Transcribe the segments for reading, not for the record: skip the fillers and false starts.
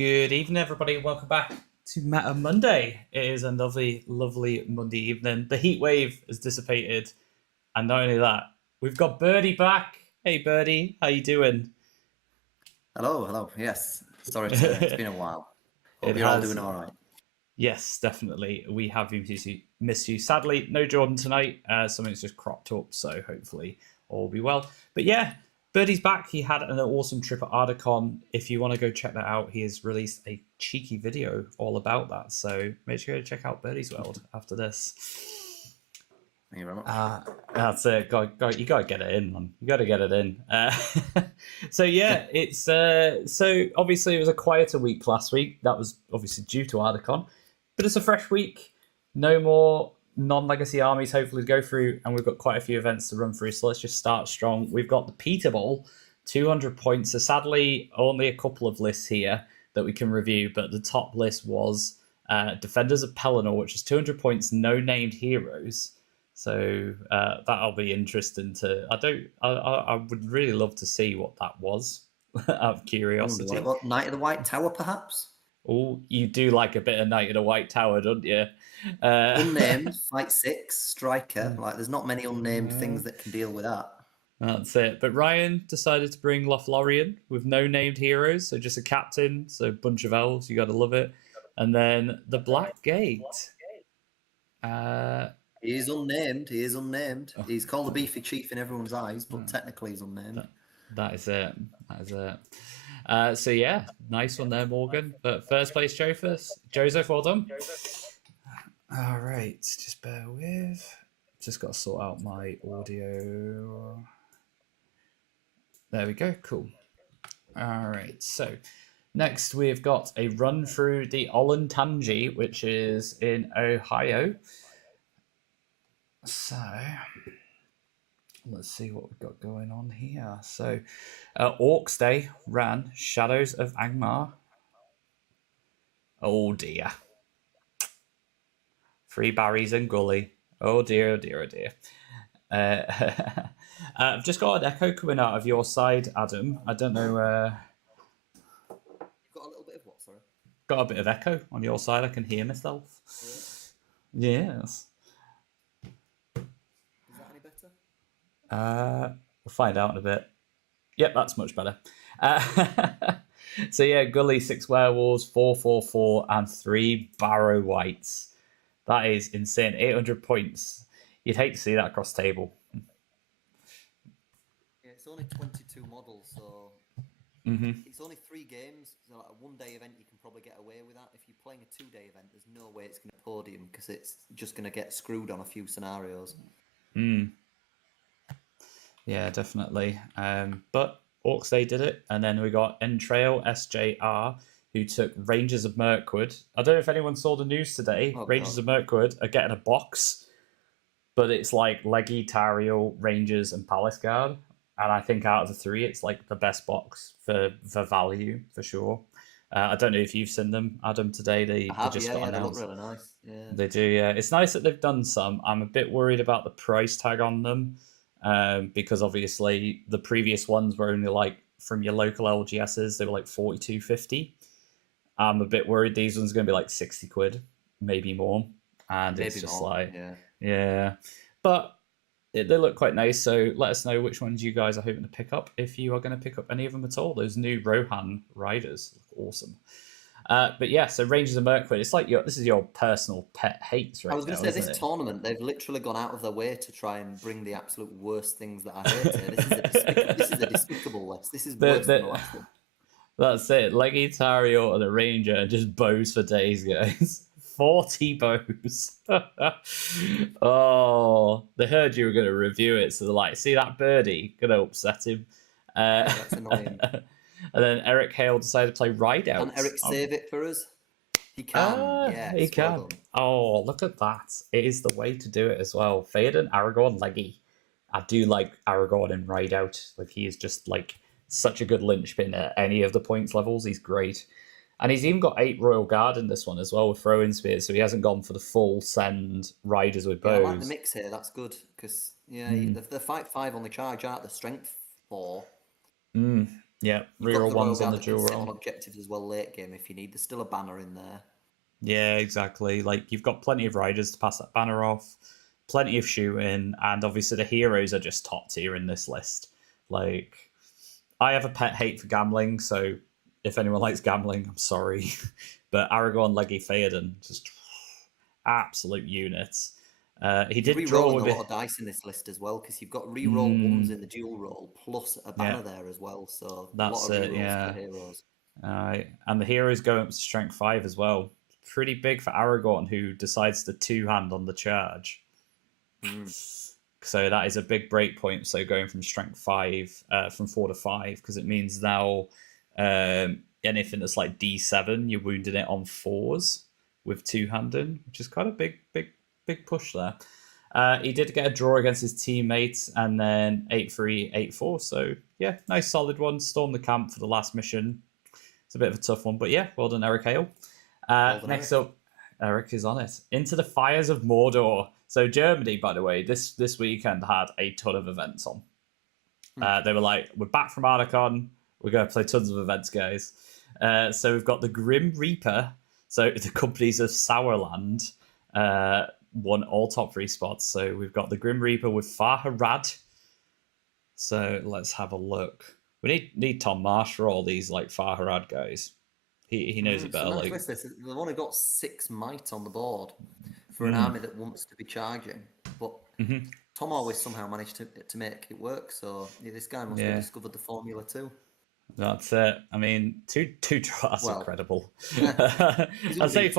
Good evening, everybody. Welcome back to Meta Monday. It is a lovely Monday evening. The heat wave has dissipated, and not only that, we've got Birdie back. Hey, Birdie, how you doing? Hello. Yes, sorry it's been a while. Hope It you're all has. doing all right. Yes, definitely. We have missed you. Sadly, no Jordan tonight. Something's just cropped up, so hopefully all will be well. But yeah, Birdie's back. He had an awesome trip at Ardacon. If you want to go check that out, he has released a cheeky video all about that. So make sure to check out Birdie's World after this. Thank you very much. That's it. You got to get it in, man. You got to get it in. So yeah, it's so obviously it was a quieter week last week. That was obviously due to Ardacon. But it's a fresh week. No more non-legacy armies, hopefully, to go through. And we've got quite a few events to run through. So let's just start strong. We've got the Peter Bowl, 200 points. So sadly, only a couple of lists here that we can review. But the top list was Defenders of Pelennor, which is 200 points, no named heroes. So that'll be interesting to... I would really love to see what that was, out of curiosity. What, Knight of the White Tower, perhaps? Oh, you do like a bit of Knight of the White Tower, don't you? Unnamed, fight 6, striker. Like, there's not many unnamed things that can deal with that. That's it. But Ryan decided to bring Lothlorien with no named heroes, so just a captain, so a bunch of elves. You got to love it. And then the Black Gate. He is unnamed. Oh. He's called the Beefy Chief in everyone's eyes, but technically he's unnamed. That is it. So yeah, nice one there, Morgan. But first place, Joseph, well done. All right, just bear with. Just got to sort out my audio. There we go. Cool. All right. So next we've got a run through the Olentangy, which is in Ohio. So let's see what we've got going on here. So, Orcs Day ran Shadows of Angmar. Oh dear. 3 Barrys and Gully. Oh dear. I've just got an echo coming out of your side, Adam. I don't know. You've got a little bit of what, sorry? Got a bit of echo on your side. I can hear myself. Really? Yes. We'll find out in a bit. Yep, that's much better. So yeah, Gully, 6 werewolves, 4/4/4, and 3 Barrow Whites. That is insane. 800 points. You'd hate to see that across the table. Yeah, it's only 22 models, so it's only 3 games. So like a 1-day event, you can probably get away with that. If you're playing a 2-day event, there's no way it's going to podium because it's just going to get screwed on a few scenarios. Yeah, definitely. But Orcs Day did it, and then we got Entrail SJR, who took Rangers of Mirkwood. I don't know if anyone saw the news today. Rangers of Mirkwood are getting a box, but it's like Leggy, Tariel, Rangers, and Palace Guard. And I think out of the 3, it's like the best box for value, for sure. I don't know if you've seen them, Adam, today. They just got announced. They look really nice. Yeah. They do, yeah. It's nice that they've done some. I'm a bit worried about the price tag on them. Because obviously the previous ones were only like from your local LGSs, they were like 42.50. I'm a bit worried these ones are going to be like 60 quid, maybe more. And maybe it's just more, like, yeah. But they look quite nice. So let us know which ones you guys are hoping to pick up, if you are going to pick up any of them at all. Those new Rohan riders look awesome. But yeah, so Rangers of Mirkwood, it's like this is your personal pet hates right now. I was going to say, this tournament, they've literally gone out of their way to try and bring the absolute worst things that I hate here. This is a despicable list. This is worse than the last one. That's it. Leggy, Tario, and the Ranger, and just bows for days, guys. 40 bows. Oh, they heard you were going to review it, so they're like, see that birdie? Gonna upset him. That's annoying. And then Eric Hale decided to play Rideout. Can Eric save it for us? He can. Yeah, he can. Oh, look at that. It is the way to do it as well. Theoden, Aragorn, Leggy. I do like Aragorn in Rideout. Like, he is just like such a good linchpin at any of the points levels. He's great. And he's even got 8 Royal Guard in this one as well with throwing spears, so he hasn't gone for the full send riders with bows. Yeah, I like the mix here. That's good because the fight 5 on the charge, aren't the strength 4. Yeah, You've got reroll the Royal ones on Guard the that can dual sit on roll. objectives as well late game if you need. There's still a banner in there. Yeah, exactly. Like you've got plenty of riders to pass that banner off, plenty of shooting, and obviously the heroes are just top tier in this list. Like I have a pet hate for gambling, so if anyone likes gambling, I'm sorry. But Aragorn, Leggy, Theoden, just absolute units. He did draw Re-rolling a with lot it. of dice in this list as well because you've got re-roll ones in the dual roll plus a Yeah, banner there as well. So a lot that's of it. re-rolls for Yeah. the heroes. And the heroes going up to strength 5 as well. Pretty big for Aragorn, who decides to two-hand on the charge. Mm. So that is a big break point. So going from strength 5, from 4 to 5, because it means now anything that's like D7, you're wounding it on 4s with two-handing, which is quite a big push there. He did get a draw against his teammates, and then 8-3, 8-4. So yeah, nice solid one. Storm the camp for the last mission. It's a bit of a tough one, but yeah, well done, Eric Hale. Next up, Eric is on it. Into the Fires of Mordor. So Germany, by the way, this weekend had a ton of events on. They were like, we're back from Arnicon. We're going to play tons of events, guys. So we've got the Grim Reaper. So the companies of Sourland won all top 3 spots. So we've got the Grim Reaper with Farharad. So let's have a look. We need Tom Marsh for all these like Farharad guys. He knows it better. So like they've only got 6 might on the board for an army that wants to be charging, but Tom always somehow managed to make it work. So yeah, this guy must have discovered the formula too. That's it. I mean, two draws incredible. He's I'll say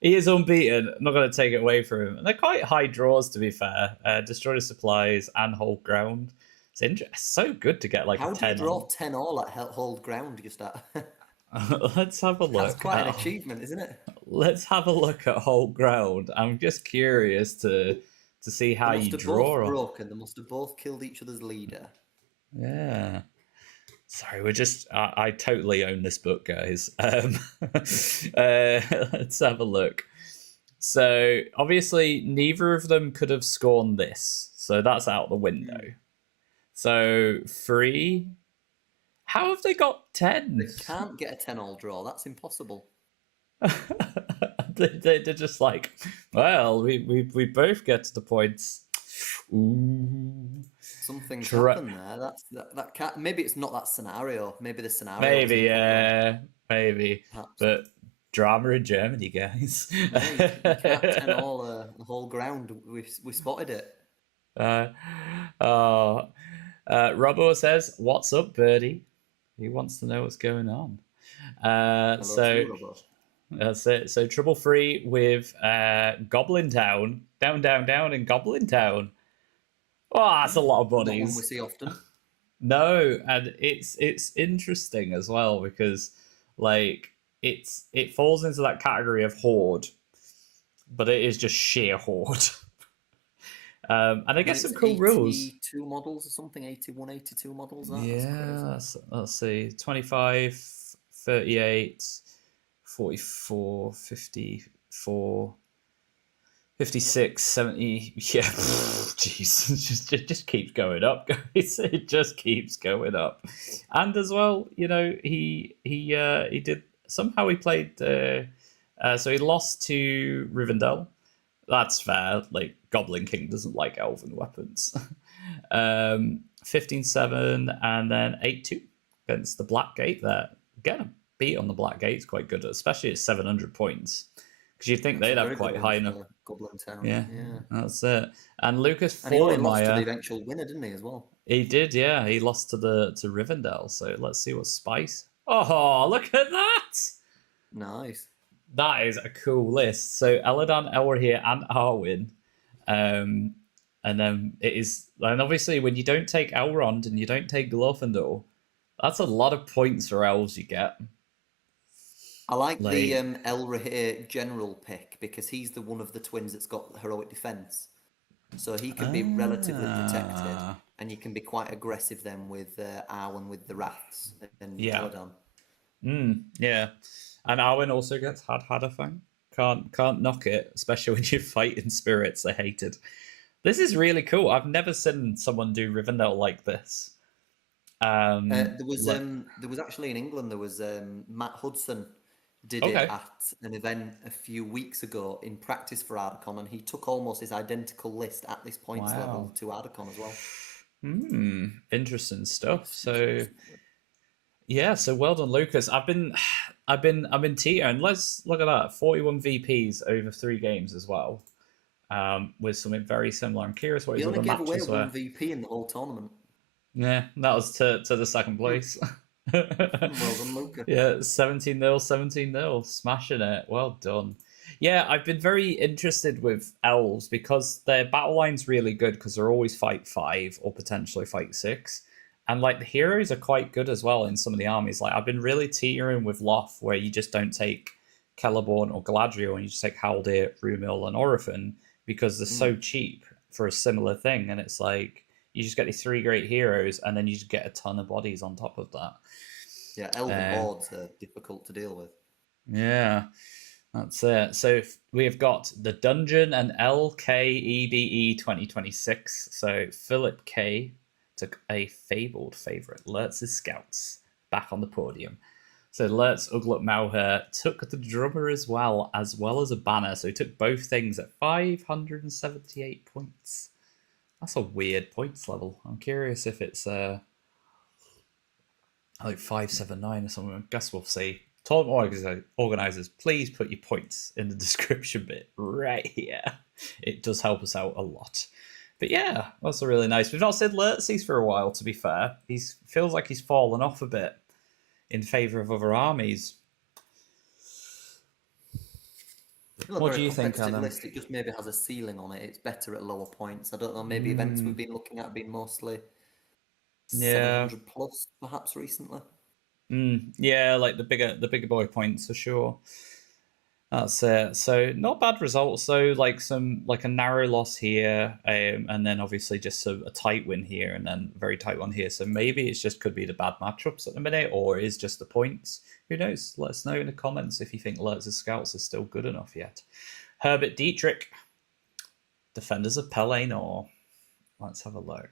he is unbeaten. I'm not going to take it away from him. And they're quite high draws, to be fair. Destroy the supplies and hold ground. It's so good to get like How a 10. do you draw 10 all at hold ground? Just that. Let's have a look. That's quite an achievement, isn't it? Let's have a look at hold ground. I'm just curious to see how you draw. Both broken. They must have both killed each other's leader. Yeah. Sorry, we're just. I totally own this book, guys. Let's have a look. So obviously, neither of them could have scorned this, so that's out the window. So 3. How have they got 10? They can't get a 10-all draw. That's impossible. They're just like, well, we both get to the points. Ooh. Something's happened there. That can't. Maybe it's not that scenario. Maybe the scenario. Maybe. Perhaps. But drama in Germany, guys. You can't 10-all the whole ground. We spotted it. Robbo says, "What's up, Birdie?" He wants to know what's going on. That's it. So trouble free with Goblin Town, down in Goblin Town. Oh, that's a lot of bodies. Not one we see often. No, and it's interesting as well because like it falls into that category of horde, but it is just sheer horde. And I guess some cool rules. 82 models or something, 81, 82 models. Let's see. 25, 38, 44, 54, 56, 70. Yeah, jeez, it just keeps going up, guys. It just keeps going up. And as well, you know, he did somehow he played. So he lost to Rivendell. That's fair. Like Goblin King doesn't like elven weapons. 15-7 and then 8-2 against the Black Gate there. Getting a beat on the Black Gate is quite good, especially at 700 points. Because you'd think they'd have quite high enough. Goblin Town. Yeah, that's it. And Lucas Fallenmeyer. And he only lost to the eventual winner, didn't he, as well? He did, yeah. He lost to Rivendell. So let's see what Spice. Oh, look at that! Nice. That is a cool list. So Elladan, Elrohir, and Arwen. And then it is, and obviously when you don't take Elrond and you don't take Glorfindel, that's a lot of points for elves you get. I like the Elrohir general pick because he's the one of the twins that's got heroic defense, so he can be relatively protected, and you can be quite aggressive then with Arwen with the Wraths and Elladan. Yeah. And Arwen also gets Hadafang. Can't knock it, especially when you fight in spirits. They're hated. This is really cool. I've never seen someone do Rivendell like this. There was actually in England. There was Matt Hudson did it Okay. at an event a few weeks ago in practice for Ardacon, and he took almost his identical list at this points level Wow. to Ardacon as well. Interesting stuff. It's So interesting. yeah, so well done, Lucas. I've been teetering. Let's look at that. 41 VPs over 3 games as well. With something very similar. I'm curious what He his only other gave away matches one were. VP in the whole tournament. Yeah, that was to the second Hmm. place. Well done, Luca. Yeah, 17-0, 17-0, smashing it. Well done. Yeah, I've been very interested with elves because their battle line's really good because they're always fight 5 or potentially fight 6. And like the heroes are quite good as well in some of the armies. Like I've been really teetering with Loth where you just don't take Celeborn or Galadriel and you just take Haldir, Rumil, and Orphan because they're Hmm. so cheap for a similar thing. And it's like you just get these 3 great heroes and then you just get a ton of bodies on top of that. Yeah, Elven Uh, Hordes are difficult to deal with. yeah, that's it. So we have got the Dungeon and LKEBE 2026. So Philip K took a fabled favourite, Lurtz's Scouts, back on the podium. So Lurtz Ugluk Mauher took the drummer as well as a banner. So he took both things at 578 points. That's a weird points level. I'm curious if it's like 579 or something. I guess we'll see. Tournament organizers, please put your points in the description bit right here. It does help us out a lot. But yeah, that's a really nice. We've not said Lurtzies for a while, to be fair. He feels like he's fallen off a bit in favour of other armies. Still a What very do you think, competitive Adam? list. It just maybe has a ceiling on it. It's better at lower points. I don't know. Maybe events we've been looking at have been mostly Yeah. 700 plus, perhaps recently. Yeah, like the bigger boy points for sure. That's it. So not bad results though. Like a narrow loss here, and then obviously just a tight win here, and then very tight one here. So maybe it's just could be the bad matchups at the minute, or is just the points. Who knows? Let us know in the comments if you think Lurtz's Scouts are still good enough yet. Herbert Dietrich, Defenders of Pelennor. Let's have a look.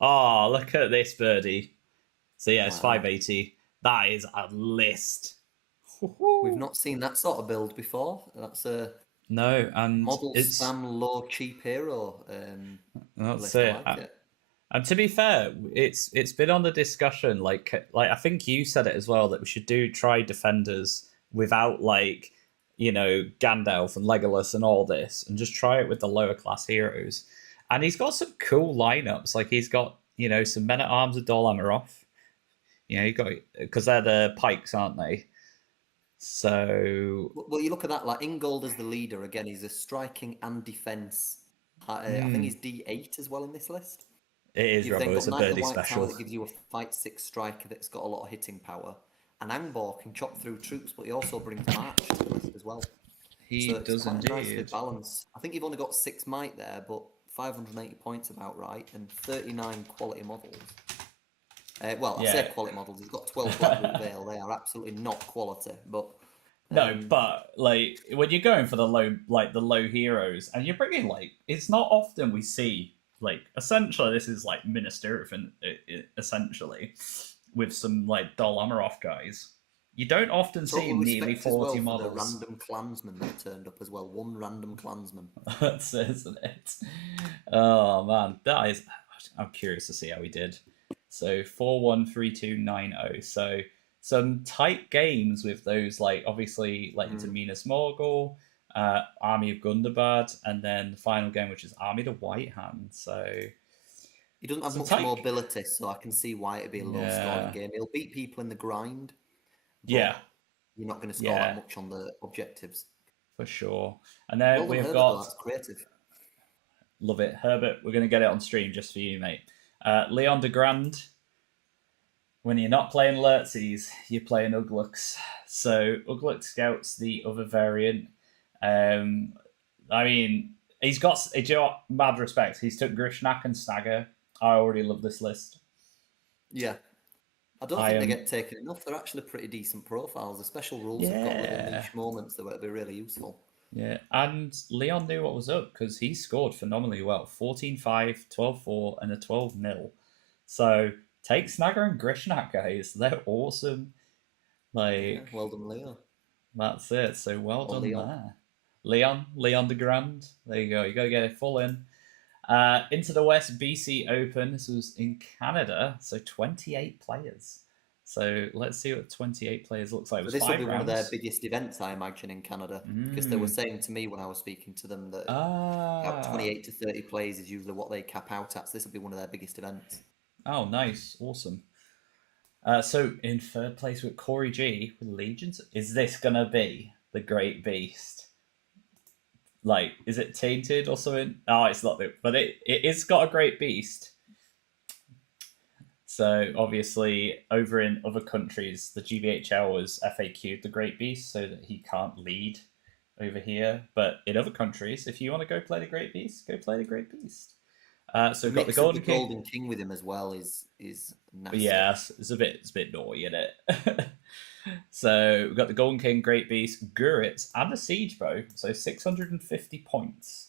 Oh, look at this birdie. So yeah, it's Wow. 580. That is a list. We've not seen that sort of build before. That's a No, and model it's spam low cheap hero that's list. I it. like it. And to be fair, it's been on the discussion. Like I think you said it as well that we should try defenders without Gandalf and Legolas and all this, and just try it with the lower class heroes. And he's got some cool lineups. Like he's got some men at arms with Dol Amroth. You got because they're the pikes, aren't they? So Well, you look at that. Like Ingold as the leader again. He's a striking and defense. I think he's D8 as well in this list. it is You've then Robbo. got It's a Knight of the birdie White Tower special. that gives you a fight 6 striker that's got a lot of hitting power. And Angbor can chop through troops, but he also brings march to the list as well. He So it's does quite nicely indeed. balanced. I think you've only got 6 might there, but 580 points about right, and 39 quality models. Well, I Yeah. say quality models. He's got 12 Blackroot Vale. They are absolutely not quality, but No, but like when you're going for the low heroes, and you're bringing it's not often we see essentially this is like Minister of essentially with some Dol Amroth guys. You don't often see total nearly respect as well 40 for the models. random clansman that turned up as well. One random clansman. That's it, isn't it? Oh man, that is. I'm curious to see how he did. So 413290. So some tight games with those obviously into Minas Morgul, Army of Gundabad, and then the final game which is Army of the White Hand. So He doesn't have some much tight. mobility, so I can see why it'd be a low scoring game. He'll beat people in the grind, but Yeah, you're not going to score that much on the objectives. for sure. And then Well done, we've Herbert, got though, that's creative. love it, Herbert. We're going to get it on stream just for you, mate. Leon de Grand. When you're not playing Lurtzies, you're playing Ugluks. So Ugluk Scout's the other variant. I mean, he's got mad respect. He's took Grishnak and Snagger. I already love this list. Yeah. I don't think they get taken enough. They're actually pretty decent profiles. The special rules have got little niche moments that would be really useful. Yeah, and Leon knew what was up because he scored phenomenally well. 14-5, 12-4, and a 12-0. So take Snagger and Grishnak, guys. They're awesome. Like, well done, Leo. That's it. So well Or done Leon. there. Leon de Grand. There you go. You got to get it full in. Into the West BC Open. This was in Canada. So 28 players. So let's see what 28 players looks like. It was So this will 5 be rounds. one of their biggest events, I imagine, in Canada. Because they were saying to me when I was speaking to them that about 28 to 30 players is usually what they cap out at. So this will be one of their biggest events. Oh, nice. Awesome. So in third place with Corey G with Legions. Is this going to be the Great Beast? Like, is it tainted or something? Oh, it's not. But it is got a Great Beast. So obviously, over in other countries, the GBHL was FAQ'd the Great Beast so that he can't lead over here. But in other countries, if you want to go play the Great Beast, go play the Great Beast. So we've got the Golden King with him as well is nasty. Yeah, it's a bit naughty, isn't it? So we've got the Golden King, Great Beast, Guritz, and the Siege Bow. So 650 points.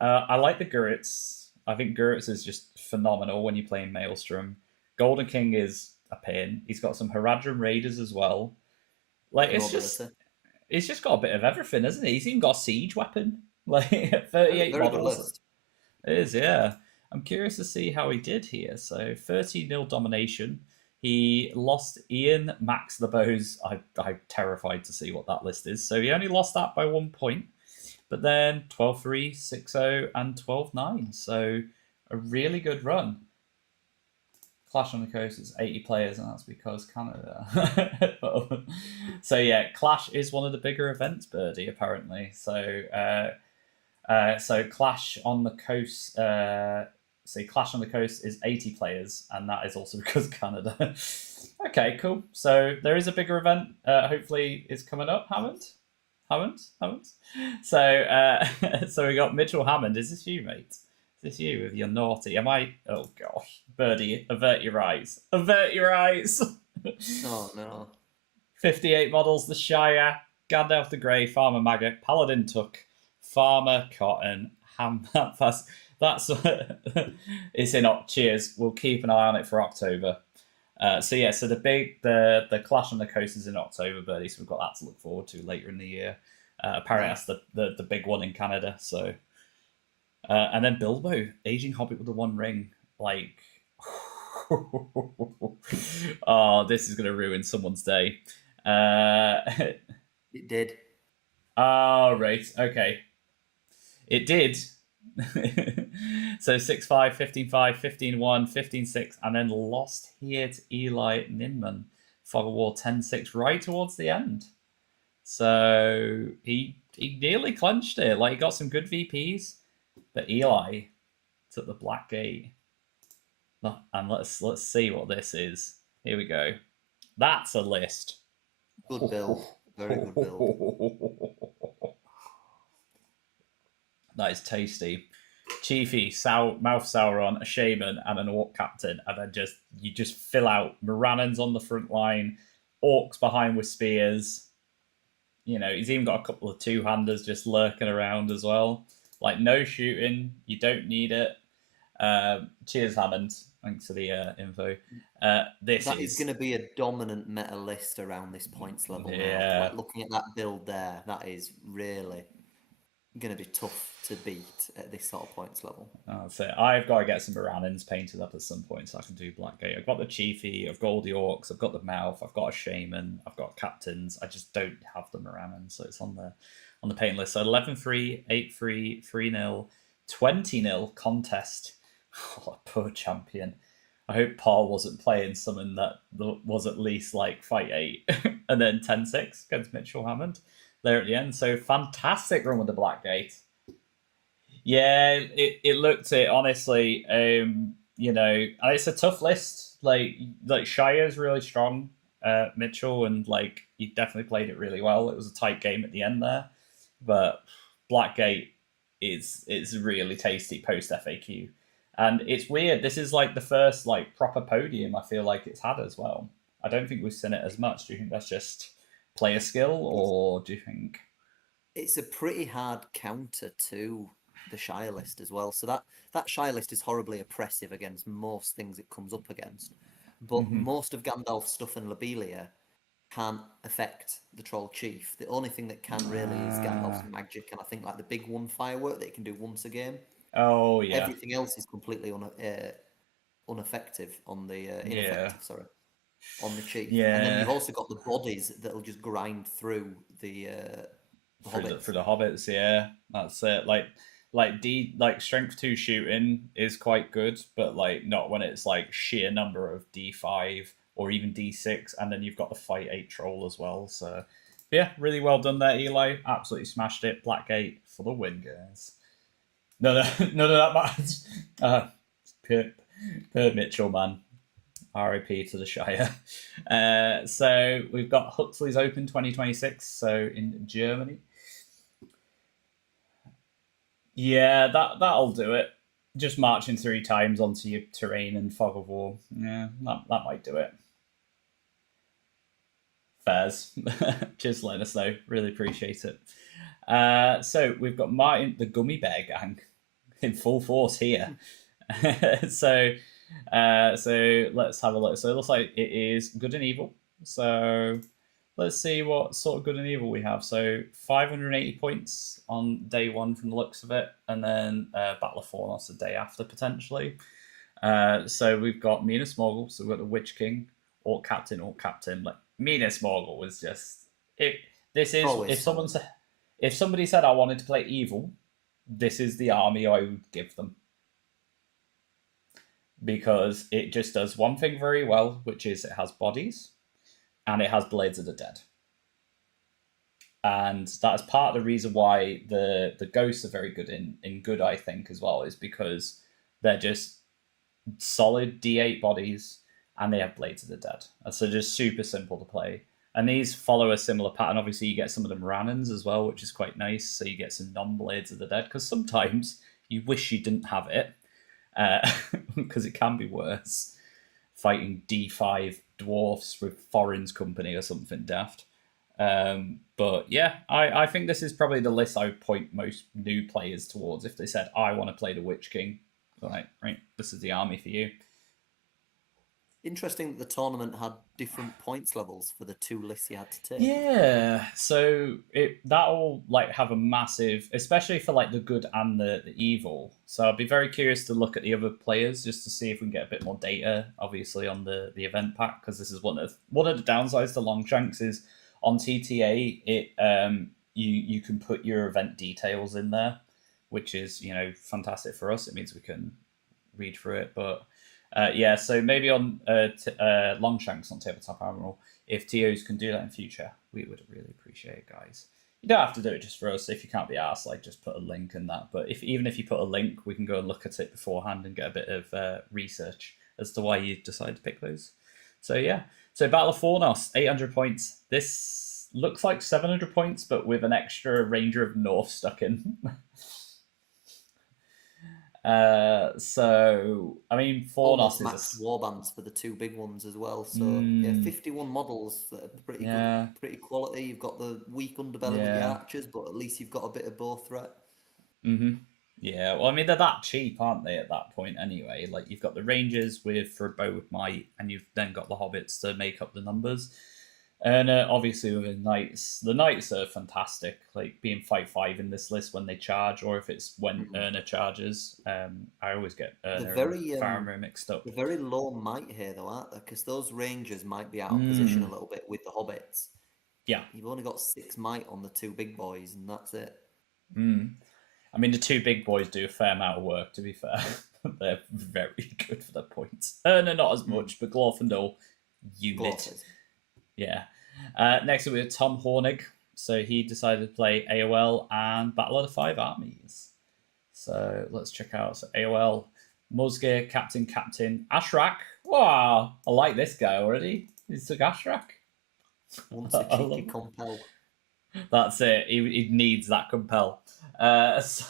I like the Guritz. I think Guritz is just phenomenal when you're playing Maelstrom. Golden King is a pin. He's got some Haradrim Raiders as well. Like it's just got a bit of everything, isn't it? He's even got a siege weapon. Like 38 models. It is, yeah. I'm curious to see how he did here. So 13-0 domination. He lost Ian, Max the Bows. I'm terrified to see what that list is. So he only lost that by 1 point. But then 12-3, 6-0, and 12-9. So a really good run. Clash on the Coast is 80 players, and that's because Canada. So yeah, Clash is one of the bigger events, Birdie, apparently. So Clash on the Coast. Clash on the Coast is 80 players, and that is also because Canada. Okay, cool. So there is a bigger event. Hopefully, it's coming up. Hammond. So we got Mitchell Hammond. Is this you, mate? Is this you with your naughty? Am I? Oh gosh, Birdie, avert your eyes. Avert your eyes. Oh no. 58 models. The Shire, Gandalf the Grey, Farmer Maggot, Paladin Tuck, Farmer Cotton, Hamfast. That's it's in. Cheers. We'll keep an eye on it for October. So the Clash on the Coast is in October, Birdie. So we've got that to look forward to later in the year. Apparently that's the big one in Canada. So and then Bilbo, Aging Hobbit with the One Ring. Like, oh, this is gonna ruin someone's day. It did. Oh, right. Okay. It did. So 6-5, 15-5, 15-1, 15-6, and then lost here to Eli Ninman. Fog of War 10-6 right towards the end. So he nearly clenched it. Like, he got some good VPs, but Eli took the Black Gate. And let's see what this is. Here we go. That's a list. Good build. Very good build. That is tasty. Chiefy, Mouth Sauron, a Shaman, and an Orc Captain, and then you just fill out Morannons on the front line, Orcs behind with spears. You know, he's even got a couple of two-handers just lurking around as well. Like, no shooting, you don't need it. Cheers, Hammond. Thanks for the info. That is going to be a dominant meta list around this points level now. Like, looking at that build there, that is really going to be tough to beat at this sort of points level. That's it. I've got to get some Morannons painted up at some point so I can do Blackgate. I've got the Chiefy, I've got all the Orcs, I've got the Mouth, I've got a Shaman, I've got Captains. I just don't have the Morannons, so it's on the paint list. So 11-3, 8-3, 3-0, 20-0 contest. Oh, poor champion. I hope Paul wasn't playing something that was at least like Fight 8 and then 10-6 against Mitchell Hammond there at the end. So fantastic run with the Blackgate. Yeah, it looked it, honestly. You know, and it's a tough list. Like Shire's really strong, Mitchell, and like he definitely played it really well. It was a tight game at the end there. But Blackgate is really tasty post FAQ. And it's weird. This is like the first like proper podium I feel like it's had as well. I don't think we've seen it as much. Do you think that's just player skill, or do you think it's a pretty hard counter to the Shire list as well? So that Shire list is horribly oppressive against most things it comes up against. but most of Gandalf's stuff in Lobelia can't affect the Troll Chief. The only thing that can really is Gandalf's magic, and I think like the big one firework that he can do once a game. Oh yeah. Everything else is completely ineffective on the Chief. Yeah. And then you've also got the bodies that'll just grind through the hobbits. For the hobbits, yeah, that's it. Like strength 2 shooting is quite good, but like not when it's like sheer number of D5 or even D6, and then you've got the fight 8 troll as well. So yeah, really well done there, Eli. Absolutely smashed it. Blackgate for the win, guys. None of that matters. Per Mitchell, man. RIP to the Shire. So we've got Huxley's Open 2026, so in Germany. Yeah, that'll do it. Just marching 3 times onto your terrain and fog of war. Yeah, that might do it. Fairs. Just letting us know. Really appreciate it. So we've got Martin, the Gummy Bear Gang, in full force here. So let's have a look. So it looks like it is good and evil. So let's see what sort of good and evil we have. So 580 points on day 1 from the looks of it, and then Battle of Fornos the day after potentially. So we've got Minas Morgul. So we've got the Witch King, Orc Captain. Like Minas Morgul was just it. This is if somebody said I wanted to play evil, this is the army I would give them. Because it just does one thing very well, which is it has bodies and it has Blades of the Dead. And that is part of the reason why the ghosts are very good in good, I think, as well, is because they're just solid D8 bodies and they have Blades of the Dead. And so just super simple to play. And these follow a similar pattern. Obviously, you get some of them Rannans as well, which is quite nice. So you get some non-Blades of the Dead, because sometimes you wish you didn't have it. Because it can be worse fighting D5 dwarfs with Foreign's company or something daft. But yeah, I think this is probably the list I would point most new players towards if they said, I want to play the Witch King. Like, right, this is the army for you. Interesting that the tournament had different points levels for the 2 lists you had to take. Yeah, so that'll like have a massive, especially for like the good and the evil. So I'd be very curious to look at the other players just to see if we can get a bit more data, obviously on the event pack, because this is one of the downsides to Longshanks is on TTA you can put your event details in there, which is fantastic for us. It means we can read through it, but. Yeah, so maybe on Longshanks on Tabletop Admiral, if TOs can do that in future, we would really appreciate it, guys. You don't have to do it just for us. If you can't be arsed, like just put a link in that. But even if you put a link, we can go and look at it beforehand and get a bit of research as to why you decided to pick those. So yeah, so Battle of Fornos, 800 points. This looks like 700 points, but with an extra Ranger of North stuck in. So I mean, Fornos is maxed warbands for the 2 big ones as well. So yeah, 51 models that are pretty good, pretty quality. You've got the weak underbelly with the archers, but at least you've got a bit of bow threat. Yeah, well, I mean, they're that cheap, aren't they, at that point anyway? Like, you've got the Rangers for a bow with might, and you've then got the Hobbits to make up the numbers. And obviously with the Knights are fantastic, like being fight 5 in this list when they charge, or if it's when Erna charges. I always get Erna and Faramir mixed up. They're very low might here, though, aren't they? Because those Rangers might be out of position a little bit with the Hobbits. Yeah. You've only got 6 might on the 2 big boys, and that's it. I mean, the 2 big boys do a fair amount of work, to be fair. They're very good for their points. Erna not as much, but Glorfindel, unit. Yeah. Next up we have Tom Hornig. So he decided to play AOL and Battle of the 5 Armies. So let's check out. So AOL, Musgeir, Captain, Ashrak. Wow, I like this guy already. He took Ashrak. Wants a cheeky compel. That's it. He needs that compel. So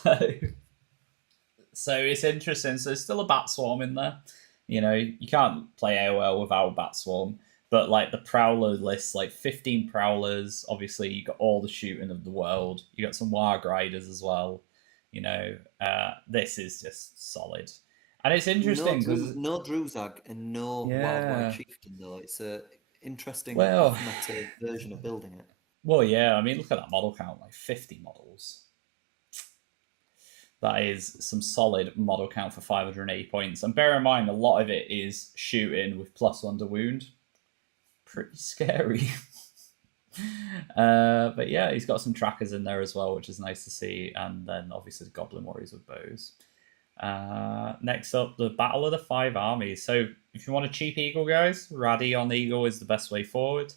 it's interesting. So there's still a Bat Swarm in there. You can't play AOL without Bat Swarm. But like the Prowler list, like 15 Prowlers. Obviously, you got all the shooting of the world. You got some Warg Riders as well. This is just solid. And it's interesting because No Druzag and no Wildlife yeah, Chieftain though. It's a interesting well, off-meta version of building it. well, yeah. I mean, look at that model count, like 50 models. That is some solid model count for 580 points. And bear in mind, a lot of it is shooting with +1 to wound. Pretty scary. But yeah, he's got some trackers in there as well, which is nice to see. And then obviously the Goblin Warriors with bows. Next up, the Battle of the Five Armies. So if you want a cheap Eagle, guys, Raddy on Eagle is the best way forward.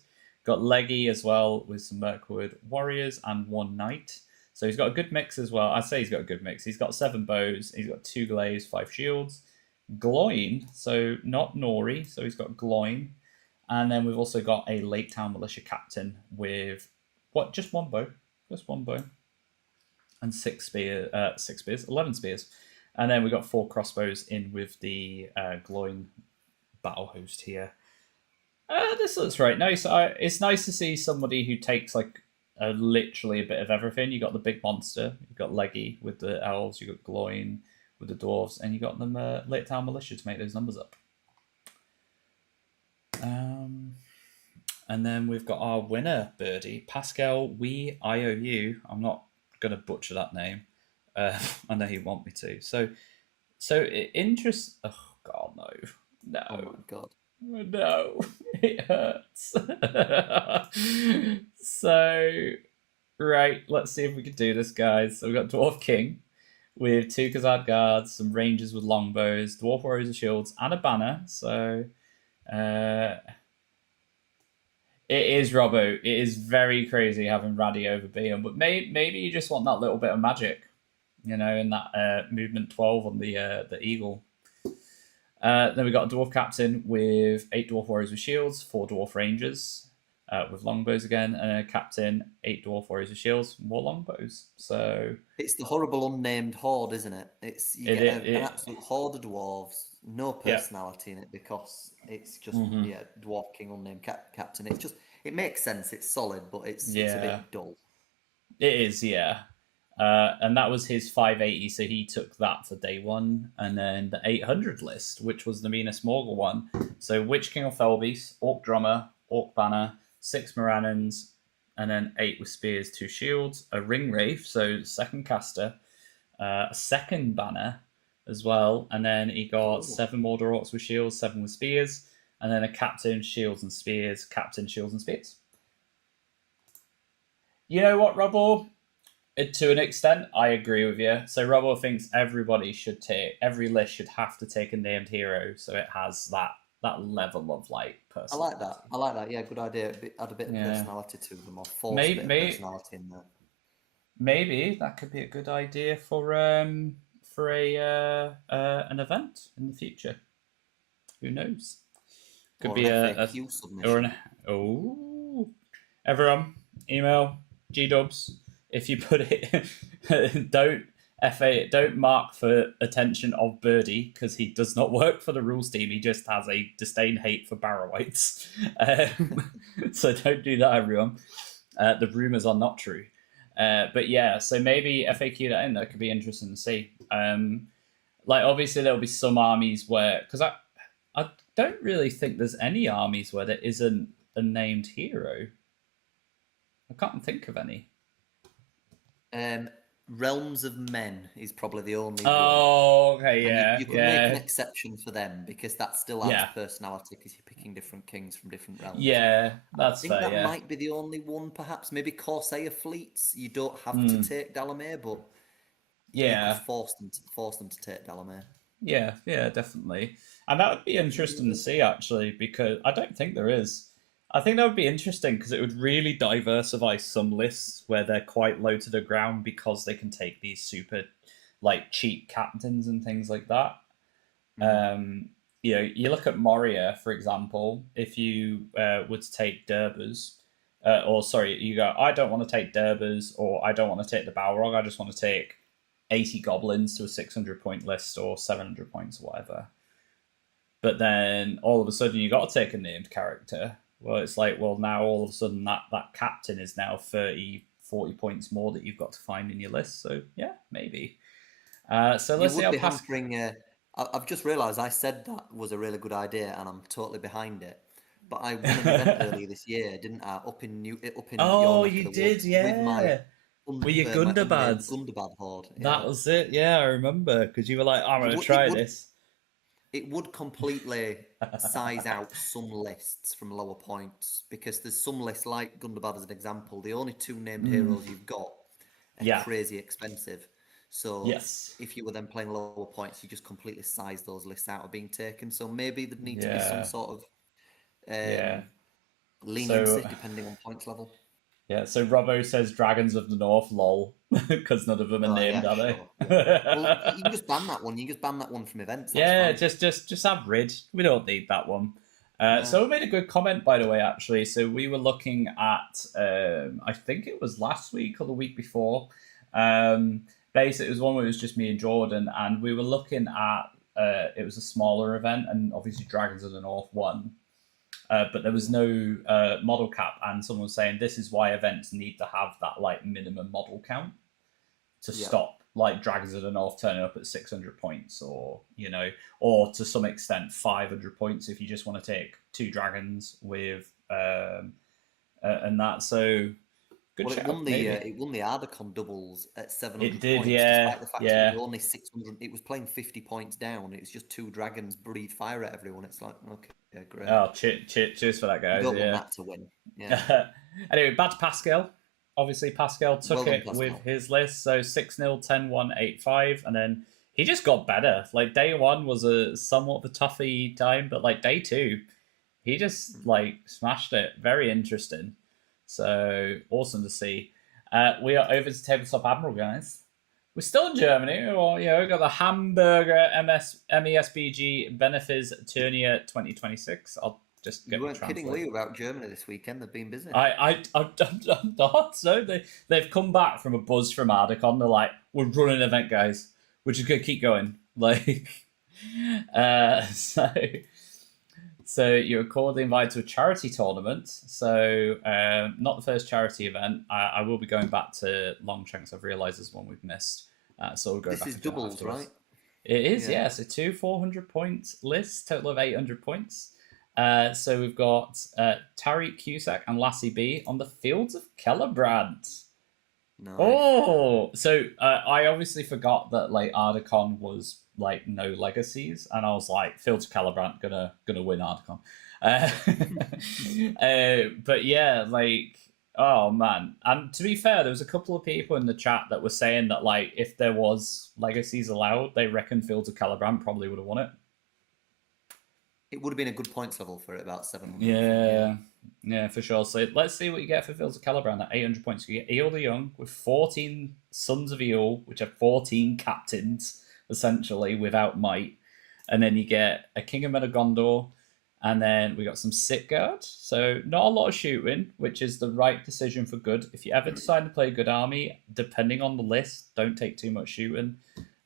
Got Leggy as well with some Mirkwood Warriors and 1 Knight. So he's got a good mix as well. I'd say he's got a good mix. He's got 7 bows. He's got 2 glaives, 5 shields. Gloin, so not Nori. So he's got Gloin. And then we've also got a Lake Town Militia Captain with, just 1 bow. Just 1 bow. And 6 spears, 11 spears. And then we've got 4 crossbows in with the Gloin battle host here. This looks right nice. It's nice to see somebody who takes like literally a bit of everything. You got the big monster, you've got Leggy with the elves, you got Gloin with the dwarves, and you got them Lake Town Militia to make those numbers up. And then we've got our winner, Birdie Pascal. I'm not gonna butcher that name. I know you want me to. So interest. Oh God, no. Oh my God. No, it hurts. So, right, let's see if we can do this, guys. So we've got Dwarf King with 2 Khazad guards, some rangers with longbows, Dwarf Warriors with shields, and a banner. So, it is, Robbo. It is very crazy having Raddy over Beam, but maybe you just want that little bit of magic, in that movement 12 on the Eagle. Then we got a Dwarf Captain with 8 Dwarf Warriors with shields, 4 Dwarf Rangers with longbows again, and a Captain, 8 Dwarf Warriors with shields, more longbows. So it's the horrible unnamed horde, isn't it? It's you get an absolute horde of dwarves, no personality in it because it's just Dwarf King unnamed captain. It's just it makes sense. It's solid, but it's a bit dull. It is, yeah. And that was his 580, so he took that for day 1. And then the 800 list, which was the Minas Morgul one. So Witch King of Felbeast, Orc Drummer, Orc Banner, 6 Morannons, and then 8 with spears, 2 shields, a Ring Wraith, so second caster, a second banner as well, and then he got 7 Mordor Orcs with shields, 7 with spears, and then a Captain, shields and spears, Captain, shields and spears. You know what, Robbo? To an extent, I agree with you. So Robbo thinks every list should have to take a named hero, so it has that level of like personality. I like that. Yeah, good idea. Add a bit of personality to them, or force a bit of personality in there. Maybe that could be a good idea for an event in the future. Who knows? Could be a submission. Everyone email GDubs. If you put it, don't mark for attention of Birdie because he does not work for the rules team. He just has a disdain hate for Barrow-wights. So don't do that, everyone. The rumors are not true. But yeah, so maybe FAQ that in. That could be interesting to see. Like obviously there'll be some armies where, because I don't really think there's any armies where there isn't a named hero. I can't think of any. Realms of Men is probably the only one. Okay, yeah. You could make an exception for them because that still adds personality because you're picking different kings from different realms. Yeah, that's fair. I think that might be the only one, perhaps. Maybe Corsair fleets. You don't have to take Dalamir, but you could force them to take Dalamir. Yeah, definitely. And that would be interesting to see, actually, because I don't think there is. I think that would be interesting because it would really diversify some lists where they're quite low to the ground because they can take these super, like, cheap captains and things like that. You look at Moria, for example. If you were to take Durbers, you go, I don't want to take Durbers, or I don't want to take the Balrog. I just want to take 80 goblins to a 600-point list or 700 points or whatever. But then all of a sudden you got to take a named character. Well, it's like, now all of a sudden that captain is now 30, 40 points more that you've got to find in your list. So, yeah, maybe. So let's see how I've just realised I said that was a really good idea, and I'm totally behind it. But I won an event earlier this year, didn't I? Up in your Oh, neck of you the did, woods with yeah. With your my unnamed Gundabad. Gundabad horde. That Yeah, was it, yeah, I remember. Because you were like, I'm it going to would try this. it would completely size out some lists from lower points because there's some lists like Gundabad as an example. The only two named heroes you've got are Yeah. crazy expensive. So Yes. if you were then playing lower points, you just completely size those lists out of being taken. So maybe there'd need to be some Yeah. sort of Yeah. leniency So, depending on points level. yeah. So Robbo says Dragons of the North, lol. Because none of them are Oh named, yeah, are sure. they? Yeah. Well, you can just ban that one. You can just ban that one from events. That's Yeah, fine. just have Rid. We don't need that one. No. So we made a good comment, by the way, actually. So we were looking at, I think it was last week or the week before. Basically, it was one where it was just me and Jordan, and we were looking at, it was a smaller event, and obviously Dragons of the North won. But there was no model cap, and someone was saying this is why events need to have that like minimum model count to Yeah. stop like Dragons of the North turning up at 600 points, or or to some extent 500 points if you just want to take two dragons with and that. So good Well, shout, maybe it won the Ardacon doubles at it 700 did. points, Yeah, despite the fact it yeah. was only 600. It was playing 50 points down. It was just two dragons breathe fire at everyone. It's like, okay, yeah, great. Oh, cheers for that, You guys. don't want Yeah. that to win. Yeah. Anyway, back to Pascal. Obviously, Pascal took Well done, it with Pascal. his list. So 6-0, 10-1, 8-5. And then he just got better. Like, day one was a somewhat of a toughy time, but like day two, he just like smashed it. Very interesting. So awesome to see. We are over to Tabletop Admiral, guys. We're still in Germany. Well, we got the Hamburger MESBG Benefiz Turnier 2026. I'll just get You the weren't kidding, were translate. you, about Germany this weekend? They've been busy. I'm not. So they've come back from a buzz from Ardacon. They're like, we're running an event, guys. We're just gonna keep going. Like, so you're accorded invite to a charity tournament. So not the first charity event. I will be going back to Longshanks. I've realised there's one we've missed. So we'll go This back is and do it doubles, afterwards. right? It is, Yeah. yes. A 400 point list, total of 800 points. So we've got Tariq Cusack and Lassie B on the Fields of Kellerbrand. Nice. Oh, so I obviously forgot that like Ardacon was like no legacies, and I was like, Fields of Kellerbrand gonna win Ardacon. But yeah, like, oh man. And to be fair, there was a couple of people in the chat that were saying that like if there was legacies allowed, they reckon Fields of Kellerbrand probably would have won it. It would have been a good points level for it, about 700. Yeah. Yeah, for sure. So let's see what you get for Fields of Calibrand at 800 points. You get Eel the Young with 14 Sons of Eel, which are 14 captains, essentially, without might. And then you get a King of Metagondor, and then we got some Sit Guard. So not a lot of shooting, which is the right decision for good. If you ever decide to play a good army, depending on the list, don't take too much shooting.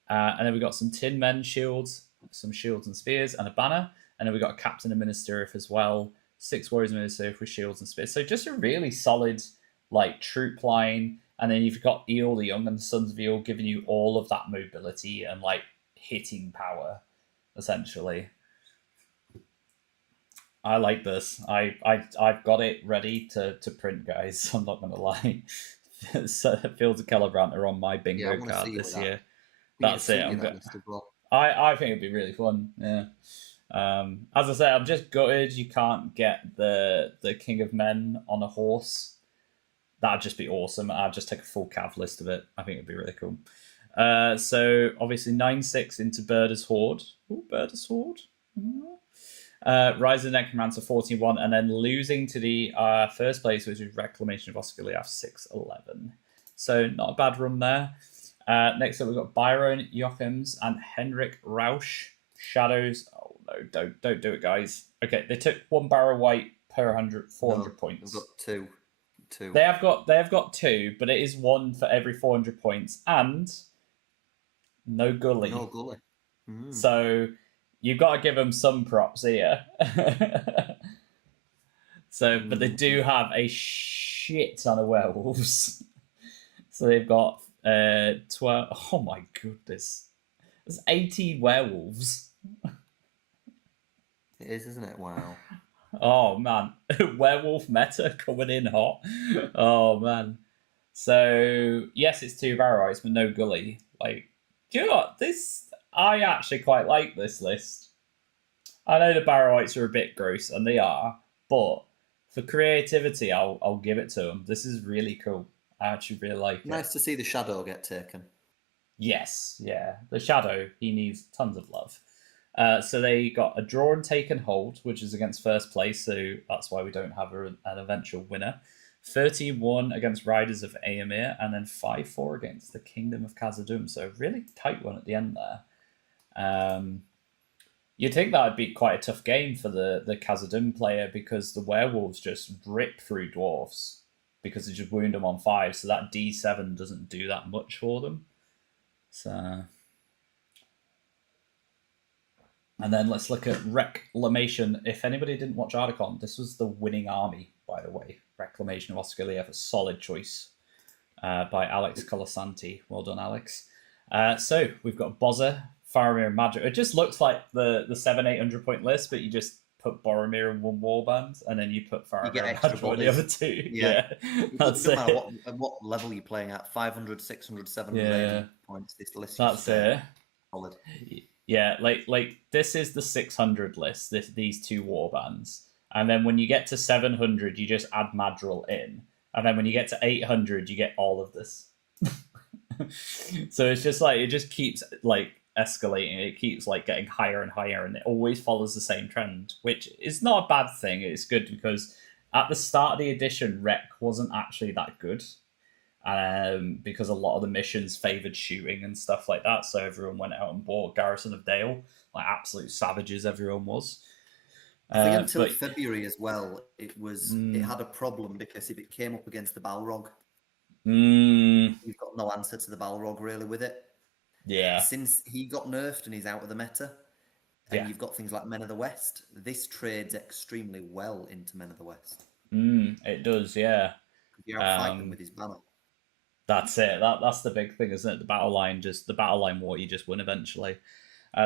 And then we got some Tin Men shields, some shields and spears, and a banner. And then we got a Captain and Minister as well. 6 Warriors and Minister with shields and spears. So just a really solid like troop line. And then you've got Eel the Young and the Sons of Eel giving you all of that mobility and like hitting power, essentially. I like this. I've got it ready to print, guys. I'm not gonna lie. So Fields of Celebrant are on my bingo card this year. That's it. I think it'd be really fun. Yeah. As I say, I'm just gutted you can't get the King of Men on a horse. That'd just be awesome. I'd just take a full cav list of it. I think it'd be really cool. So obviously 9-6 into Birder's Horde. Ooh, Birder's Horde. Rise of the Necromancer 14-1, and then losing to the first place, which is Reclamation of Osgiliath 6-11. So not a bad run there. Next up, we've got Byron Jochems and Henrik Rausch. Shadows. Oh no, don't do it, guys. Okay, they took 1 barrow white per 400 points. They've got two. They have got 2, but it is 1 for every 400 points, and no gully. No gully. So you've got to give them some props here. So, but they do have a shit ton of werewolves. So they've got 12. Oh my goodness. There's 18 werewolves. It is, isn't it? Wow. Oh man, werewolf meta coming in hot. Oh man. So yes, it's 2 Barrow-ites, but no Gully. Like, do you know what? This I actually quite like this list. I know the Barrow-ites are a bit gross, and they are, but for creativity, I'll give it to them. This is really cool. I actually really like it. Nice to see the shadow get taken. Yes, yeah. The Shadow, he needs tons of love. So they got a draw and take and hold, which is against first place, so that's why we don't have an eventual winner. 31 against Riders of Aemir, and then 5-4 against the Kingdom of Khazad-dûm. So a really tight one at the end there. You'd think that would be quite a tough game for the Khazad-dûm player because the werewolves just rip through dwarfs because they just wound them on 5, so that D7 doesn't do that much for them. So, and then let's look at Reclamation. If anybody didn't watch Articon, this was the winning army, by the way. Reclamation of Osgiliath, a solid choice by Alex Colasanti. Well done, Alex. So we've got Bozza, Faramir, and Madrid. It just looks like the 700-800 point list, but you just put Boromir in one warband, and then you put Faramir and Madrid in the other 2. Yeah. That's it. Doesn't matter what level you're playing at. 500, 600, 700 points. This list. That's it. Solid. Yeah, like this is the 600 list. These 2 warbands, and then when you get to 700, you just add Madril in, and then when you get to 800, you get all of this. So it's just like it just keeps like escalating. It keeps like getting higher and higher, and it always follows the same trend, which is not a bad thing. It's good because at the start of the edition, Rec wasn't actually that good. Because a lot of the missions favoured shooting and stuff like that, so everyone went out and bought Garrison of Dale, like absolute savages everyone was. I think until February as well, it had a problem because if it came up against the Balrog, you've got no answer to the Balrog really with it. Yeah. Since he got nerfed and he's out of the meta, and you've got things like Men of the West, this trades extremely well into Men of the West. It does, yeah. You're out fighting with his banner. That's it. That's the big thing, isn't it? The battle line war, you just win eventually.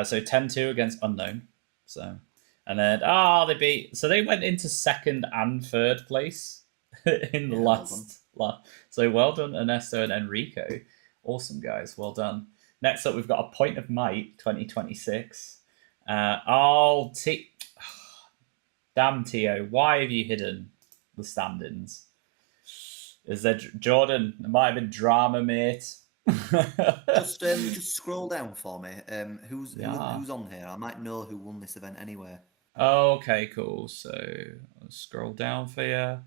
So 10-2 against Unknown. So, and then they went into 2nd and 3rd place in the last. So well done, Ernesto and Enrico. Awesome guys, well done. Next up, we've got a Point of Might 2026. Damn Tio, why have you hidden the standings? Is there Jordan? It might have been drama, mate. Just scroll down for me. Who's on here? I might know who won this event anyway. Okay, cool. So I'll scroll down for you.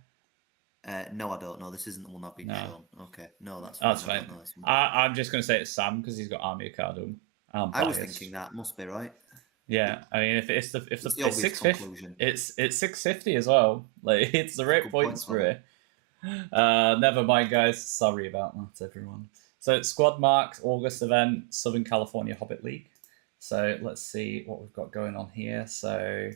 No, I don't know. This isn't the one I've been shown. Okay, no, that's fine. I'm just going to say it's Sam because he's got Army of Cardum. I was thinking that must be right. Yeah, I mean, if it's 650, it's 650 as well. Like it's the right points for it. Never mind, guys. Sorry about that, everyone. So it's Squad Marks August event, Southern California Hobbit League. So let's see what we've got going on here. So,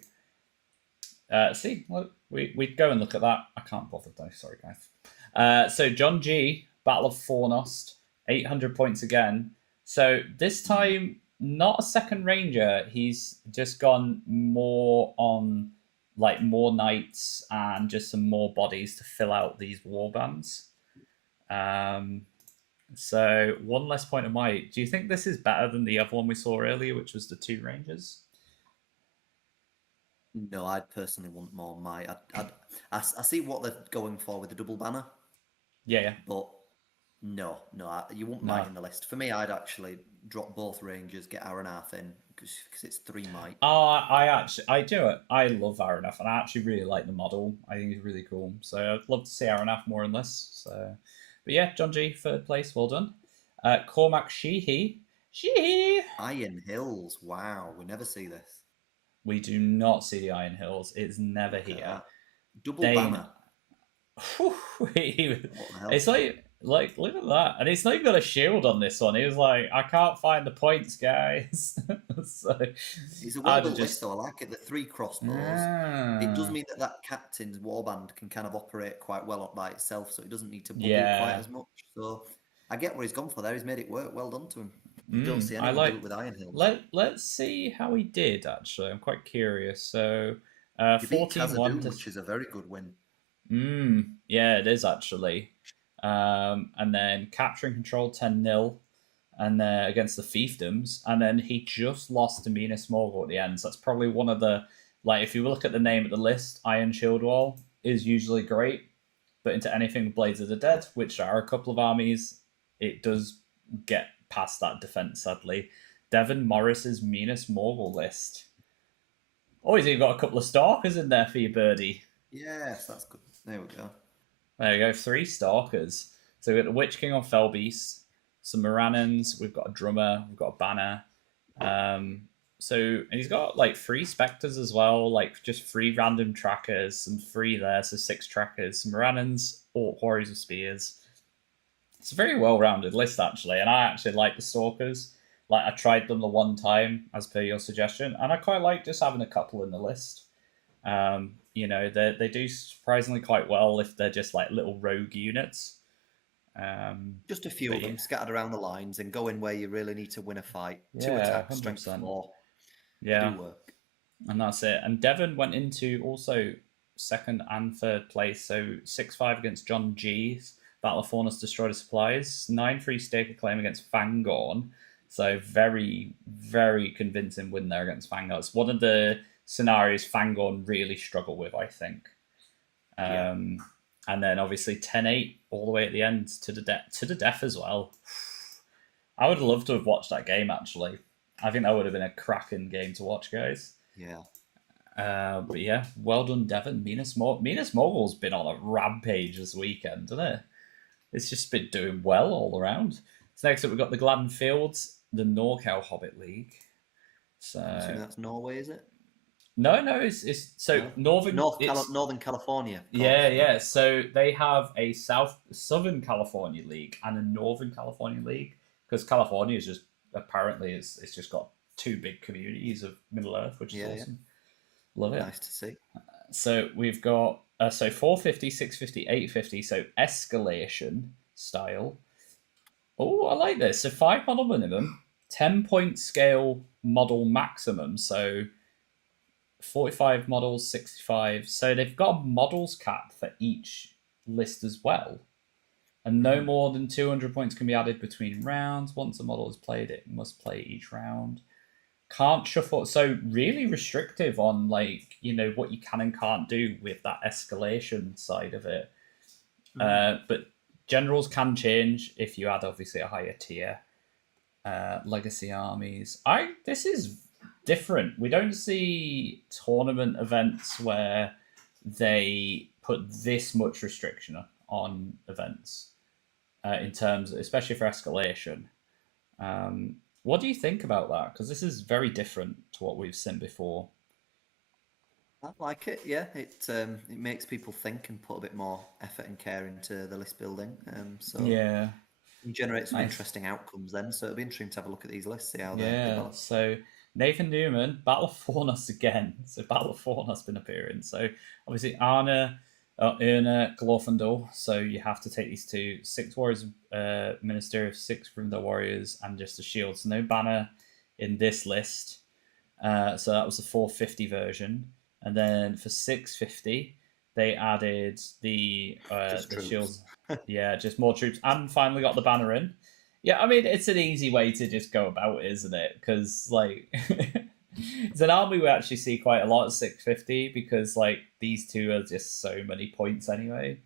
we go and look at that. I can't bother though. Sorry, guys. So John G, Battle of Fornost, 800 points again. So this time, not a second ranger. He's just gone more on like more knights and just some more bodies to fill out these warbands. So 1 less point of might. Do you think this is better than the other one we saw earlier, which was the 2 rangers? No, I'd personally want more might. I see what they're going for with the double banner. Yeah. But no, you want might in the list. For me, I'd actually drop both rangers, get Aranarth in because it's 3 might. I do it. I love Aranarth, and I actually really like the model. I think he's really cool. So I'd love to see Aranarth more in this. So, but yeah, John G, 3rd place, well done. Cormac Sheehy. Iron Hills. Wow, we never see this. We do not see the Iron Hills. It's never here. Double banner. It's like look at that, and it's not even got a shield on this one. He was like, I can't find the points, guys. So he's a well-built list, though. I like it. The 3 crossbows. It does mean that captain's warband can kind of operate quite well up by itself, so it doesn't need to bubble quite as much. So I get what he's gone for there. He's made it work. Well done to him. You don't see I anyone do like. it with Iron Hills. Let's see how he did. Actually, I'm quite curious. So, You beat 14-1 Khazad-dûm, to. which is a very good win. Yeah, it is actually. And then capturing control 10-0, and then against the fiefdoms, and then he just lost to Minas Morgul at the end. So that's probably one of the, like, if you look at the name of the list, Iron Shield Wall is usually great, but into anything with Blades of the Dead, which are a couple of armies, it does get past that defense. Sadly, Devon Morris's Minas Morgul list. Oh, he's even got a couple of Stalkers in there for you, Birdie. Yes, that's good. There we go. There we go, 3 Stalkers. So we've got the Witch King on Felbeast, some Morannons, we've got a Drummer, we've got a Banner. And he's got like 3 Spectres as well, like just 3 random trackers, some 3 there, so 6 trackers, some Morannons, Orc Warriors of Spears. It's a very well-rounded list, actually, and I actually like the Stalkers. Like, I tried them the one time, as per your suggestion, and I quite like just having a couple in the list. They do surprisingly quite well if they're just like little rogue units. Just a few of them scattered around the lines and go in where you really need to win a fight. 2 attacks, 100%. strength 4. Yeah, They do work. And that's it. And Devon went into also 2nd and 3rd place, so 6-5 against John G's Battle of Faunus Destroyed Supplies, 9-3 Staker Claim against Fangorn. So very, very convincing win there against Fangorn. It's one of the scenarios Fangorn really struggle with, I think. And then obviously 10-8 all the way at the end to the death as well. I would love to have watched that game, actually. I think that would have been a cracking game to watch, guys. Yeah. But yeah, well done, Devon. Minas Morgul's been on a rampage this weekend, hasn't it? It's just been doing well all around. So next up, we've got the Gladden Fields, the Norcal Hobbit League. So that's Norway, is it? No, it's so no. Northern California. Yeah. So they have a Southern California League and a Northern California League, because California is just apparently it's just got 2 big communities of Middle Earth, which is awesome. Love it. Nice to see. So we've got 450, 650, 850. So escalation style. Oh, I like this. So 5 model minimum, 10-point scale model maximum. So 45 models, 65. So they've got a models cap for each list as well. And no more than 200 points can be added between rounds. Once a model is played, it must play each round. Can't shuffle. So really restrictive on what you can and can't do with that escalation side of it. But generals can change if you add obviously a higher tier. Legacy armies. This is different. We don't see tournament events where they put this much restriction on events in terms, especially for escalation. What do you think about that? Because this is very different to what we've seen before. I like it. Yeah, it makes people think and put a bit more effort and care into the list building. Yeah, you generate some interesting outcomes then. So it'll be interesting to have a look at these lists, see how they develop. So Nathan Newman, Battle of Faunus again. So Battle of Faunus been appearing. So obviously Erna, Glorfindel. So you have to take these 2 6 warriors, Minister of 6 from the warriors, and just the shields. No banner in this list. So that was the 450 version. And then for 650, they added the shields. Yeah, just more troops, and finally got the banner in. Yeah, I mean, it's an easy way to just go about it, isn't it? Because it's an army we actually see quite a lot at 650, because these 2 are just so many points anyway.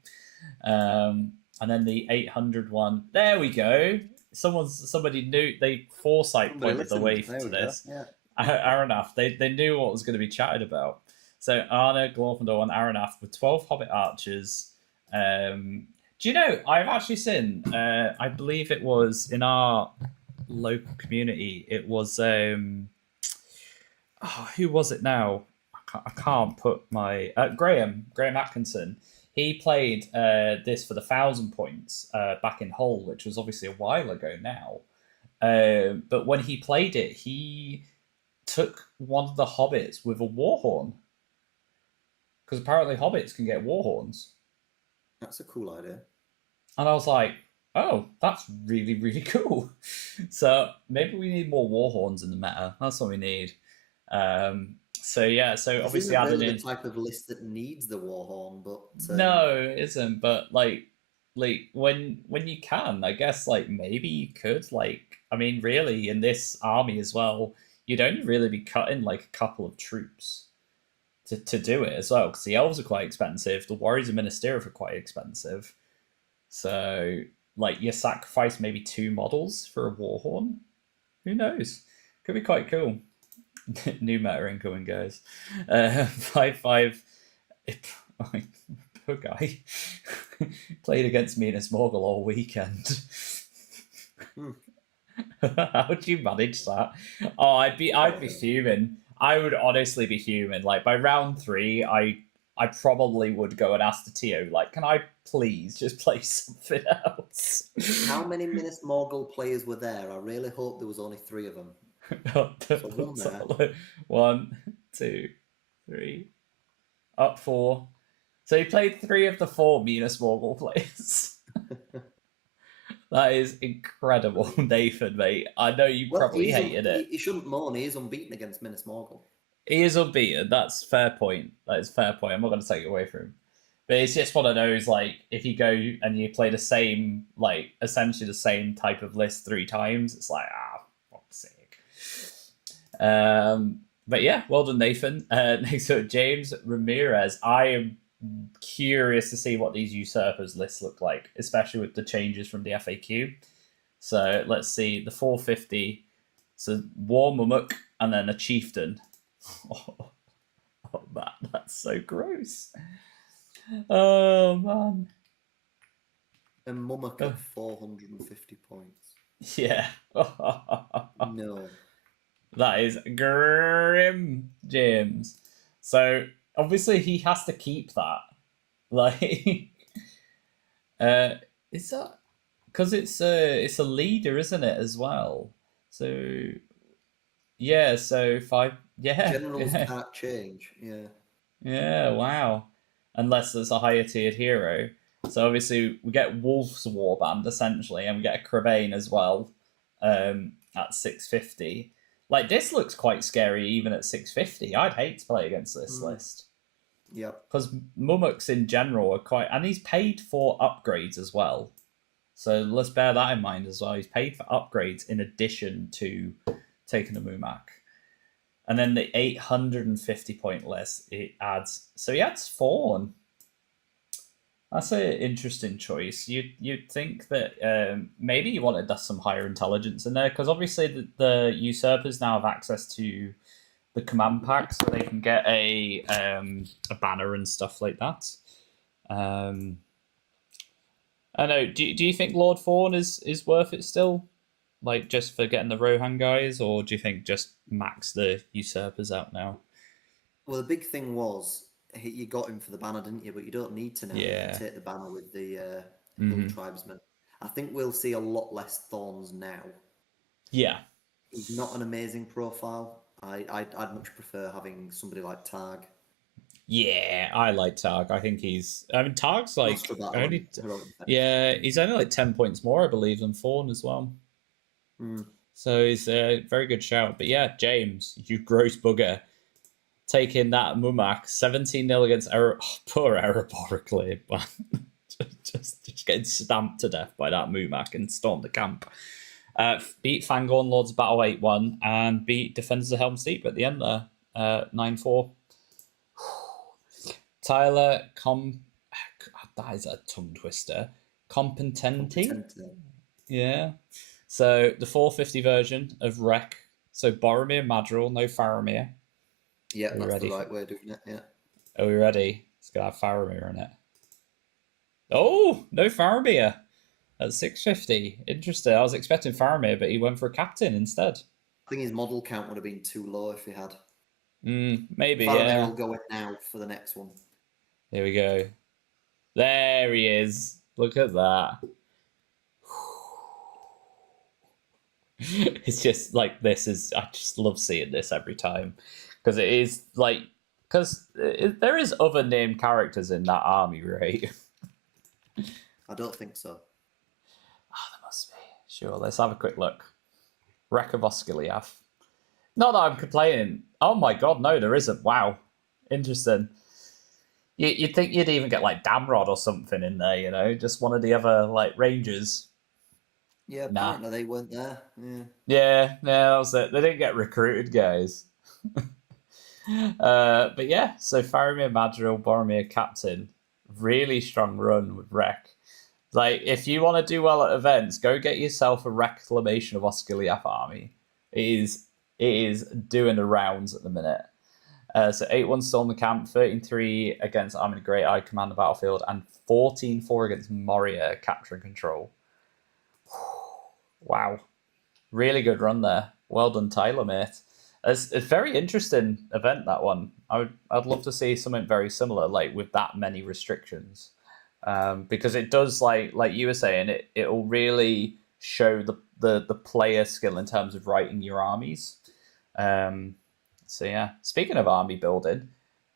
And then the 800 one, there we go. Somebody knew, they foresight pointed the way to this. Yeah. Aranaf, they knew what was going to be chatted about. So Arna, Glorfindel, and Aranaf with 12 Hobbit archers. Do you know, I've actually seen, I believe it was in our local community, it was, who was it now? I can't put my, Graham Atkinson. He played this for the 1,000 points back in Hull, which was obviously a while ago now. But when he played it, he took one of the hobbits with a warhorn. Because apparently hobbits can get warhorns. That's a cool idea. And I was like, Oh, that's really, really cool. So maybe we need more Warhorns in the meta. That's what we need. So yeah, so This obviously isn't added really the in. type of list that needs the Warhorn, but No, it isn't. But like when you can, I guess like maybe you could like. I mean, really, in this army as well, you'd only really be cutting like a couple of troops to do it as well, because the elves are quite expensive. The warriors and ministerial are quite expensive. So like you sacrifice maybe 2 models for a warhorn. Who knows? Could be quite cool. New meta incoming, guys. 5-5. Poor guy played against me in a Smoggle all weekend. How would you manage that? Oh, I'd be fuming. I would honestly be human. Like by round 3, I probably would go and ask the TO, like, can I please just play something else? How many Minas Morgul players were there? I really hope there was only 3 of them. So one there. 1, 2, 3, up 4. So he played 3 of the 4 Minas Morgul players. That is incredible, Nathan, mate. I know you probably hated it. He shouldn't moan. He is unbeaten against Minas Morgul. He is unbeaten. That's fair point. That is fair point. I'm not going to take it away from him. But it's just one of those, like, if you go and you play the same, like, essentially the same type of list 3 times, it's like, fuck's sake. But yeah, well done, Nathan. Next up, James Ramirez. I am curious to see what these usurpers lists look like, especially with the changes from the FAQ. So let's see the 450. So War Mumuk and then a chieftain. Oh man, that's so gross. Oh man. And Mumuk at 450 points. Yeah. No. That is grim, James. So obviously he has to keep that. Like, is that because it's a leader, isn't it, as well? So yeah, so 5. Yeah, Generals can't change. Yeah. yeah. Wow. Unless there's a higher tiered hero. So obviously we get Wolf's Warband essentially, and we get a Crabane as well. At 650. Like this looks quite scary even at 650. I'd hate to play against this list. Yep. Because Mumuks in general are quite, and he's paid for upgrades as well. So let's bear that in mind as well. He's paid for upgrades in addition to taking a Mumak. And then the 850 point list, it adds, so he adds Fawn. That's an interesting choice. You'd think that maybe you wanted some higher intelligence in there, because obviously the usurpers now have access to the command pack, so they can get a banner and stuff like that. I know. Do you think Lord Fawn is worth it still, like just for getting the Rohan guys, or do you think just max the usurpers out now? Well, the big thing was you got him for the banner, didn't you? But you don't need to now. Yeah. You can take the banner with the Hill Tribesmen. I think we'll see a lot less Thorns now. Yeah. He's not an amazing profile. I'd much prefer having somebody like Targ. Yeah, I like Targ. I think he's. I mean, Targ's like only. Yeah, he's only like 10 points more, I believe, than Fawn as well. So he's a very good shout. But yeah, James, you gross bugger, taking that Mumak 17-0 against poor Erebor, just getting stamped to death by that Mumak and stormed the camp. Beat Fangorn Lords of Battle 8-1 and beat Defenders of Helm's Deep at the end there 9-4. Tyler that is a tongue twister. Competenti. Yeah. So the 450 version of Wreck. So Boromir, Madril, no Faramir. Yeah, that's the right way of doing it. Yeah. Are we ready? It's gonna have Faramir in it. Oh, no Faramir at 650. Interesting. I was expecting Faramir, but he went for a captain instead. I think his model count would have been too low if he had. Maybe. Faramir will go in now for the next one. Here we go. There he is. Look at that. It's just like this is. I just love seeing this every time, because it is like, because there is other named characters in that army, right? I don't think so. Sure, let's have a quick look. Wreck of Osgiliath. Not that I'm complaining. Oh my god, no, there isn't. Wow. Interesting. You'd think you'd even get like Damrod or something in there, you know, just one of the other like rangers. Yeah, Nah. apparently they weren't there. Yeah, that was it. They didn't get recruited, guys. But yeah, so Faramir Madril, Boromir captain. Really strong run with Wreck. Like, if you want to do well at events, go get yourself a Reclamation of Osgiliath army. It is doing the rounds at the minute. So 8-1 Storm the Camp, 13-3 against Army of the Great Eye, Command the Battlefield, and 14-4 against Moria, Capture and Control. Wow. Really good run there. Well done, Tyler, mate. It's a very interesting event, that one. I'd love to see something very similar, like with that many restrictions. Because it does, like you were saying, it'll really show the player skill in terms of writing your armies. So yeah, speaking of army building,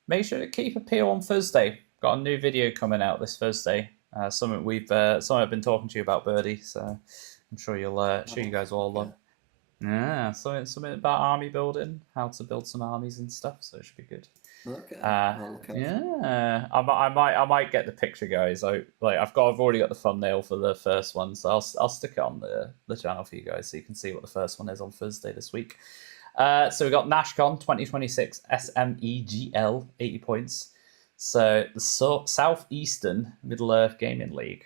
make sure to keep a peel on Thursday. Got a new video coming out this Thursday. Something I've been talking to you about, Birdie. So I'm sure you guys will all love. Yeah, something about army building, how to build some armies and stuff. So it should be good. Okay. Yeah, I might get the picture, guys. I've already got the thumbnail for the first one, so I'll stick it on the channel for you guys so you can see what the first one is on Thursday this week. So we got NashCon 2026 SMEGL 80 points. So the Southeastern Middle Earth Gaming League.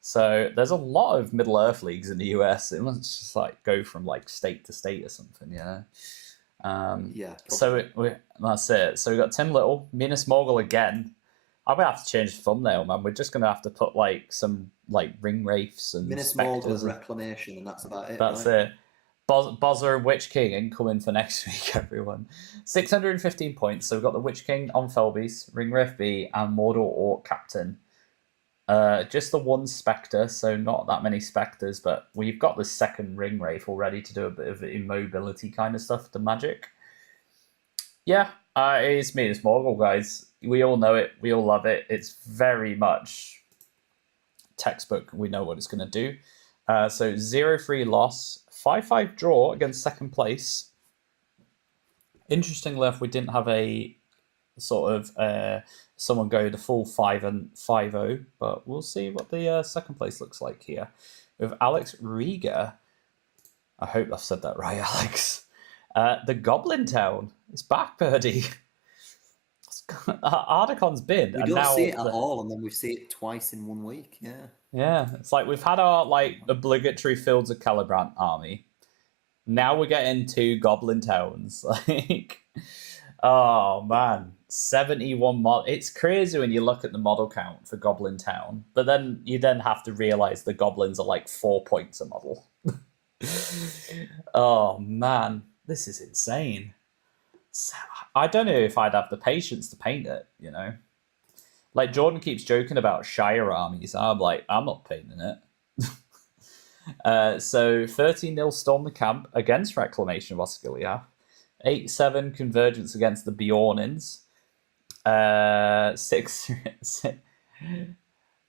So there's a lot of Middle Earth leagues in the US. It must just like go from like state to state or something, yeah. Yeah. So that's it. So we got Tim Little, Minas Morgul again. I'm gonna have to change the thumbnail, man. We're just gonna have to put like some like ring wraiths and Minas Morgul and Reclamation, and that's about it. That's right? it. Bozzer and Witch King incoming for next week, everyone. 615 points. So we've got the Witch King on Felbeast, Ring Wraith B, and Mordor Orc Captain. Just the one Spectre, so not that many Spectres, but we've got the second Ring Wraith already to do a bit of immobility kind of stuff, the magic. Yeah, it's Minas Morgul, guys. We all know it. We all love it. It's very much textbook. We know what it's going to do. So 0-3 loss, 5-5 draw against second place. Interestingly enough, we didn't have a sort of someone go the full 5-0, but we'll see what the second place looks like here. With Alex Riga. I hope I've said that right, Alex. The Goblin Town is back, Birdie. Ardecon's been. We don't see it at all, and then we see it twice in 1 week. Yeah. Yeah, it's like we've had our like obligatory Fields of Celebrant army. Now we're getting 2 Goblin Towns. Like, oh man, 71 mod. It's crazy when you look at the model count for Goblin Town, but then you have to realize the goblins are like 4 points a model. Oh man, this is insane. I don't know if I'd have the patience to paint it, you know. Like, Jordan keeps joking about Shire armies. I'm like, I'm not painting it. So 13-0 Storm the Camp against Reclamation of Osgiliath. 8-7 Convergence against the Bjornins. 6...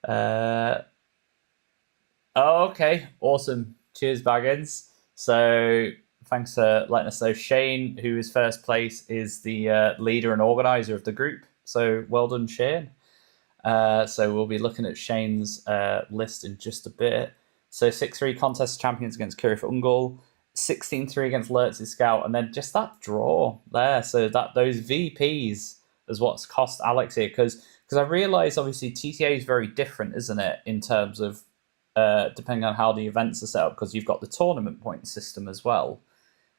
Oh, okay. Awesome. Cheers, Baggins. So thanks for letting us know. Shane, who is first place, is the leader and organizer of the group. So well done, Shane. So we'll be looking at Shane's list in just a bit. So 6-3 contest champions against Kirith Ungol, 16-3 against Lurtz's Scout, and then just that draw there. So those VPs is what's cost Alex here, because I realise obviously TTA is very different, isn't it, in terms of depending on how the events are set up, because you've got the tournament point system as well,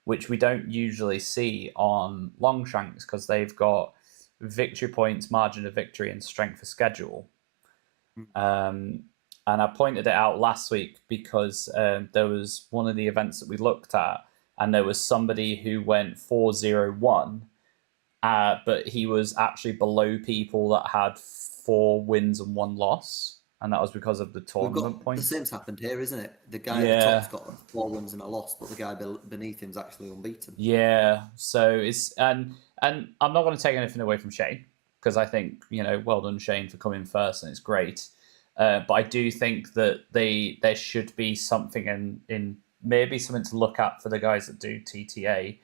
which we don't usually see on Longshanks because they've got victory points, margin of victory, and strength of schedule. And I pointed it out last week because there was one of the events that we looked at, and there was somebody who went 4-0-1, but he was actually below people that had 4 wins and 1 loss. And that was because of the tournament points. The same's happened here, isn't it? The guy at the top's got 4 wins and a loss, but the guy beneath him's actually unbeaten. Yeah, so it's and I'm not going to take anything away from Shane, because I think, you know, well done Shane for coming first, and it's great. But I do think that there should be something in maybe something to look at for the guys that do TTA,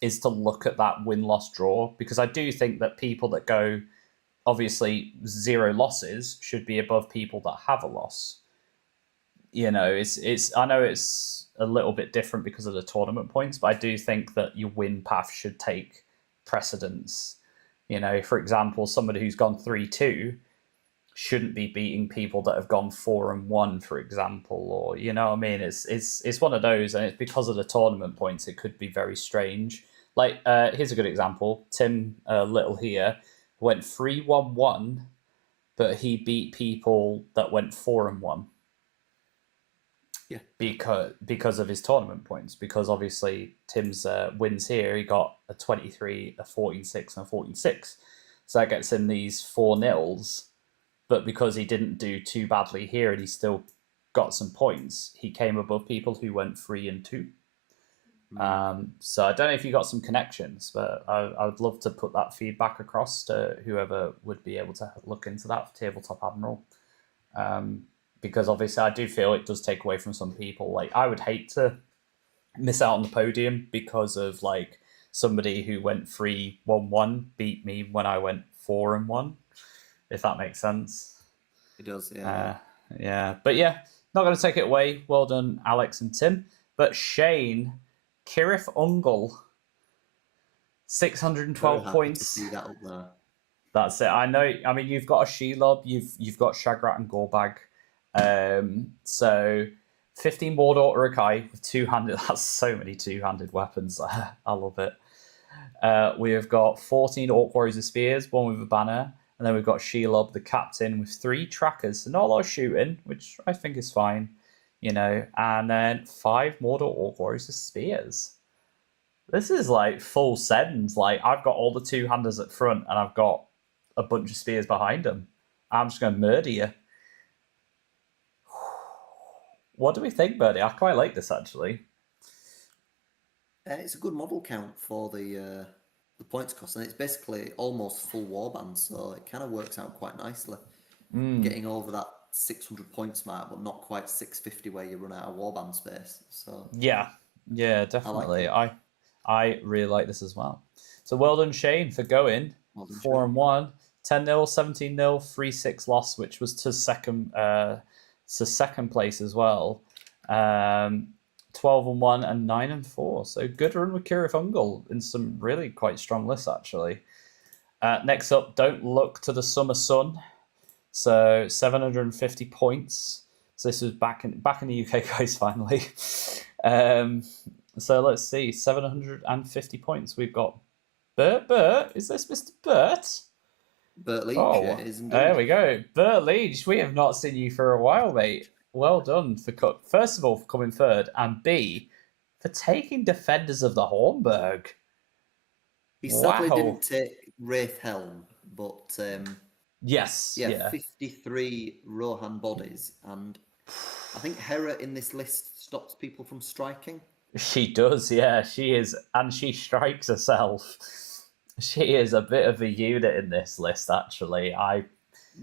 is to look at that win-loss draw, because I do think that people that go obviously 0 losses should be above people that have a loss. You know, it's I know it's a little bit different because of the tournament points, but I do think that your win path should take precedence. You know, for example, somebody who's gone 3-2 shouldn't be beating people that have gone 4-1, for example, or you know what I mean. It's one of those, and it's because of the tournament points. It could be very strange. Like here's a good example. Tim Little here went 3-1-1, but he beat people that went 4-1. Yeah, because of his tournament points. Because obviously Tim's wins here, he got a 23, a 14-6, and a 14-6, so that gets him these 4-0s. But because he didn't do too badly here and he still got some points, he came above people who went 3-2. So I don't know if you got some connections, but I would love to put that feedback across to whoever would be able to look into that for Tabletop Admiral. Because obviously I do feel it does take away from some people. Like, I would hate to miss out on the podium because of like somebody who went 3-1-1 beat me when I went 4-1, if that makes sense. It does, yeah. Yeah, but yeah, not going to take it away. Well done, Alex and Tim. But Shane, Kirif Ungle, 612 points. To see that up there. That's it. I know. I mean, you've got a Shelob, you've got Shagrat and Gorbag. So 15 Mordor Urukai with two-handed. That's so many two-handed weapons. I love it. We have got 14 Orc Warriors with spears, one with a banner, and then we've got Shelob, the captain, with 3 trackers. So not a lot of shooting, which I think is fine, you know. And then 5 Mordor Orc Warriors with spears. This is like full sends. Like, I've got all the two-handers at front, and I've got a bunch of spears behind them. I'm just going to murder you. What do we think, Birdie? I quite like this, actually. It's a good model count for the points cost, and it's basically almost full warband, so it kind of works out quite nicely. Getting over that 600 points mark, but not quite 650 where you run out of warband space. So yeah, definitely. I really like this as well. So well done, Shane, for going 4-1, 10-0, 17-0, 3-6 loss, which was to second place as well. 12-1 and 9-4. So good run with Kirif Ungle in some really quite strong lists, actually. Next up, Don't Look to the Summer Sun. So 750 points. So this was back in the UK, guys, finally. So let's see, 750 points. We've got Bert. Is this Mr. Bert? Bert Leach, yeah, is indeed. There we go. Bert Leach, we have not seen you for a while, mate. Well done for first of all for coming third, and B, for taking Defenders of the Hornburg. He sadly didn't take Wraith Helm, but yes, yeah, 53 Rohan bodies, and I think Hera in this list stops people from striking. She does, yeah. She is, and she strikes herself. She is a bit of a unit in this list, actually.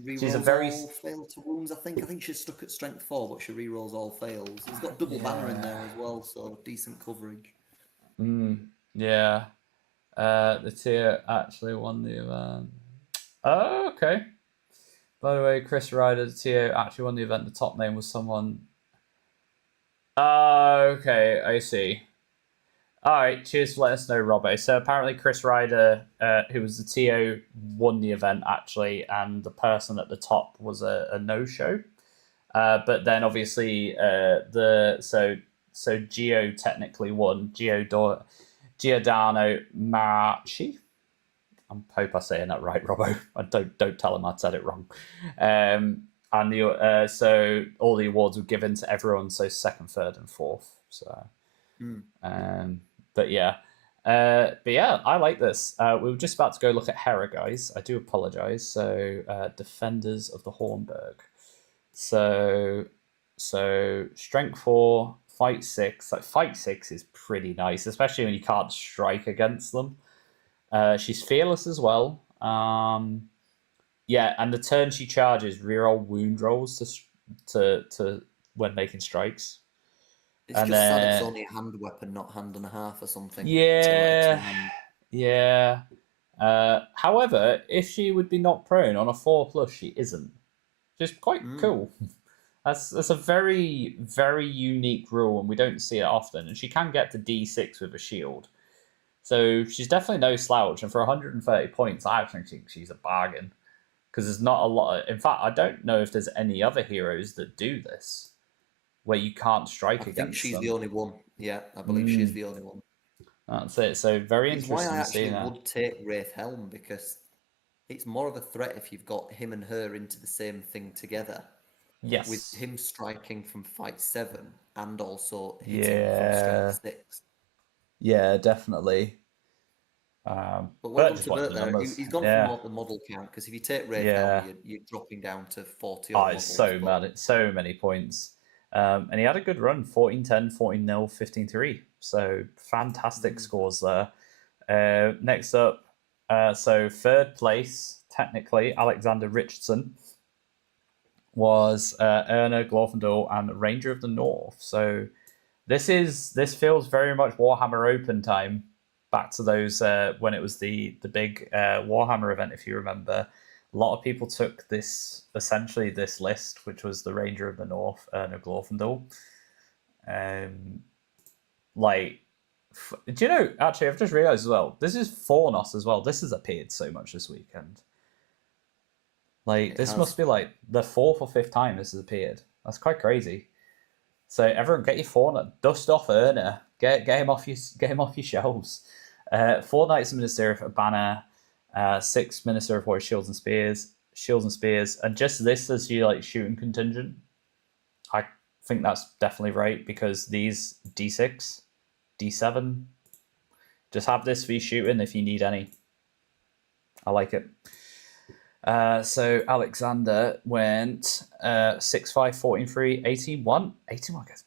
She's a very all fail to wounds. I think she's stuck at strength 4, but she rerolls all fails. He's got double banner in there as well, so decent coverage. Yeah. The tier actually won the event. Oh, okay. By the way, Chris Ryder, the tier actually won the event. The top name was someone. Okay, I see. All right, cheers for letting us know, Robbo. So apparently Chris Ryder, who was the TO, won the event, actually, and the person at the top was a no-show. But then obviously so Gio technically won. Giordano Marachi. I hope I'm saying that right, Robbo. I don't tell him I said it wrong. And so all the awards were given to everyone, so 2nd, 3rd, and 4th. So But yeah, I like this. We were just about to go look at Hera, guys. I do apologize. So Defenders of the Hornburg. So strength 4, fight 6. Like, fight 6 is pretty nice, especially when you can't strike against them. She's fearless as well. Yeah, and the turn she charges reroll wound rolls to when making strikes. It's And just sad it's then only a hand weapon, not hand and a half or something. yeah, yeah. However, if she would be knocked prone on a 4+, she isn't. Just quite cool. That's a very, very unique rule, and we don't see it often. And she can get to D6 with a shield. So she's definitely no slouch. And for 130 points, I think she's a bargain. Because there's not a lot of... In fact, I don't know if there's any other heroes that do this, where you can't strike against them. I think she's the only one. Yeah, I believe she's the only one. That's it. So very It's interesting why I to see actually that. would take Wraith Helm, because it's more of a threat if you've got him and her into the same thing together. Yes. With him striking from fight 7 and also hitting from strength 6. Yeah, definitely. But well done to Bert there. He's gone for the model count, because if you take Wraith Helm, you're dropping down to 40 odd models. So many points. And he had a good run, 14-10, 14-0, 15-3. So fantastic scores there. Next up, so third place, technically, Alexander Richardson was Erna, Glorfindel, and Ranger of the North. So this feels very much Warhammer Open time. Back to those when it was the big Warhammer event, if you remember. A lot of people took this list, which was the Ranger of the North, Erna Glorfindel. Do you know? Actually, I've just realised as well. This is Fornos as well. This has appeared so much this weekend. This must be like the 4th or 5th time this has appeared. That's quite crazy. So everyone, get your Fornos, dust off Erna, get him off your shelves. 4 Knights of Minister of a Banner, 6 Minister of War Shields and Spears, and just this as your shooting contingent. I think that's definitely right, because these D6, D7, just have this for your shooting if you need any. I like it. So Alexander went 6-5, 14-3, 18-1. 18-1 goes.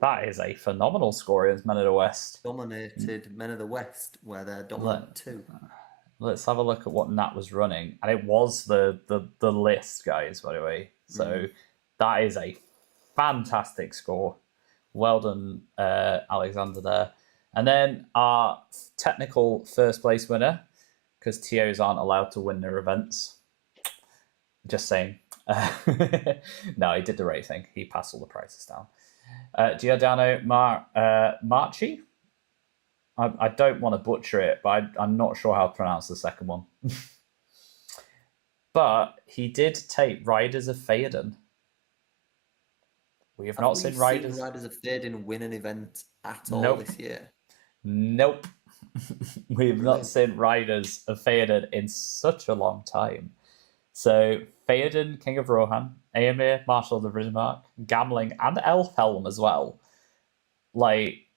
That is a phenomenal score against Men of the West. Dominated Men of the West, where they're dominant too. Let's have a look at what Nat was running. And it was the list, guys, by the way. So that is a fantastic score. Well done, Alexander, there. And then our technical first place winner, because TOs aren't allowed to win their events. Just saying. No, he did the right thing. He passed all the prices down. Giordano Marchi. I don't want to butcher it, but I'm not sure how to pronounce the second one. But he did take Riders of Theoden. We have not seen Riders of Theoden win an event at all this year. Nope. We have not seen Riders of Theoden in such a long time. So Theoden, King of Rohan, Aemir, Marshal of the Riddermark, Gamling, and Elfhelm as well.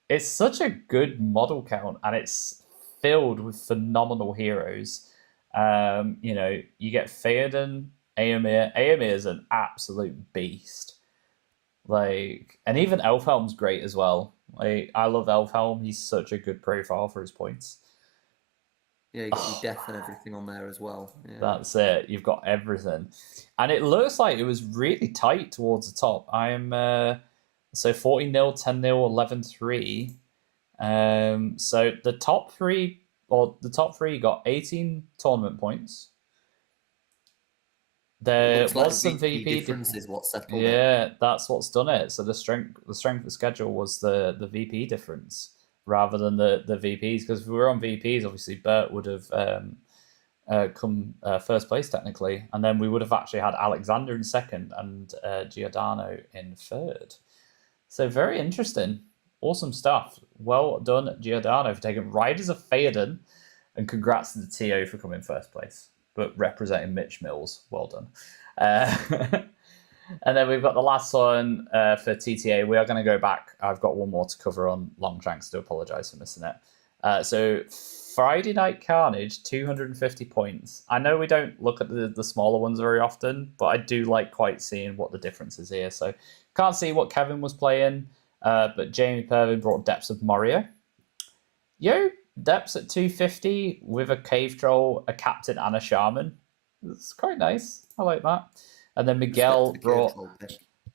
It's such a good model count, and it's filled with phenomenal heroes. You get Theoden, Aemir. Aemir is an absolute beast. And even Elfhelm's great as well. I love Elfhelm. He's such a good profile for his points. Yeah, you got your death and everything on there as well. Yeah. That's it. You've got everything. And it looks like it was really tight towards the top. I'm so 14-0, 10-0, 11-3. So the top three got 18 tournament points. There was some VP differences. What settled it. That's what's done it. So the strength of the schedule was the VP difference rather than the VPs. Because if we were on VPs, obviously Bert would have come first place technically, and then we would have actually had Alexander in second and Giordano in third. So very interesting, awesome stuff. Well done, Giordano, for taking Riders of Theoden, and congrats to the TO for coming first place, but representing Mitch Mills. Well done. And then we've got the last one for TTA. We are going to go back. I've got one more to cover on Longshanks. Do apologise for missing it. So Friday Night Carnage, 250 points. I know we don't look at the smaller ones very often, but I do like quite seeing what the difference is here. So can't see what Kevin was playing, but Jamie Pervin brought Depths of Moria. Depths at 250 with a cave troll, a captain, and a shaman. It's quite nice. I like that. And then Miguel brought.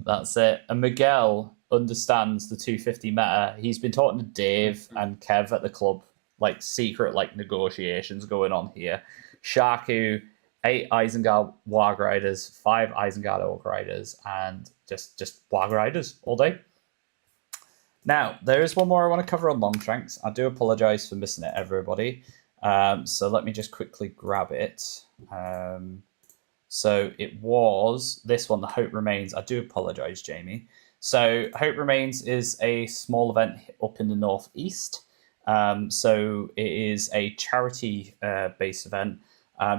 That's it. And Miguel understands the 250 meta. He's been talking to Dave and Kev at the club, like secret like negotiations going on here. Shaku, 8 Isengard Warg Riders, 5 Isengard Orc Riders, and just Warg Riders all day. Now, there is one more I want to cover on Longshanks. I do apologise for missing it, everybody. So let me just quickly grab it. So it was this one, the Hope Remains. I do apologise, Jamie. So Hope Remains is a small event up in the northeast. So it is a charity-based event.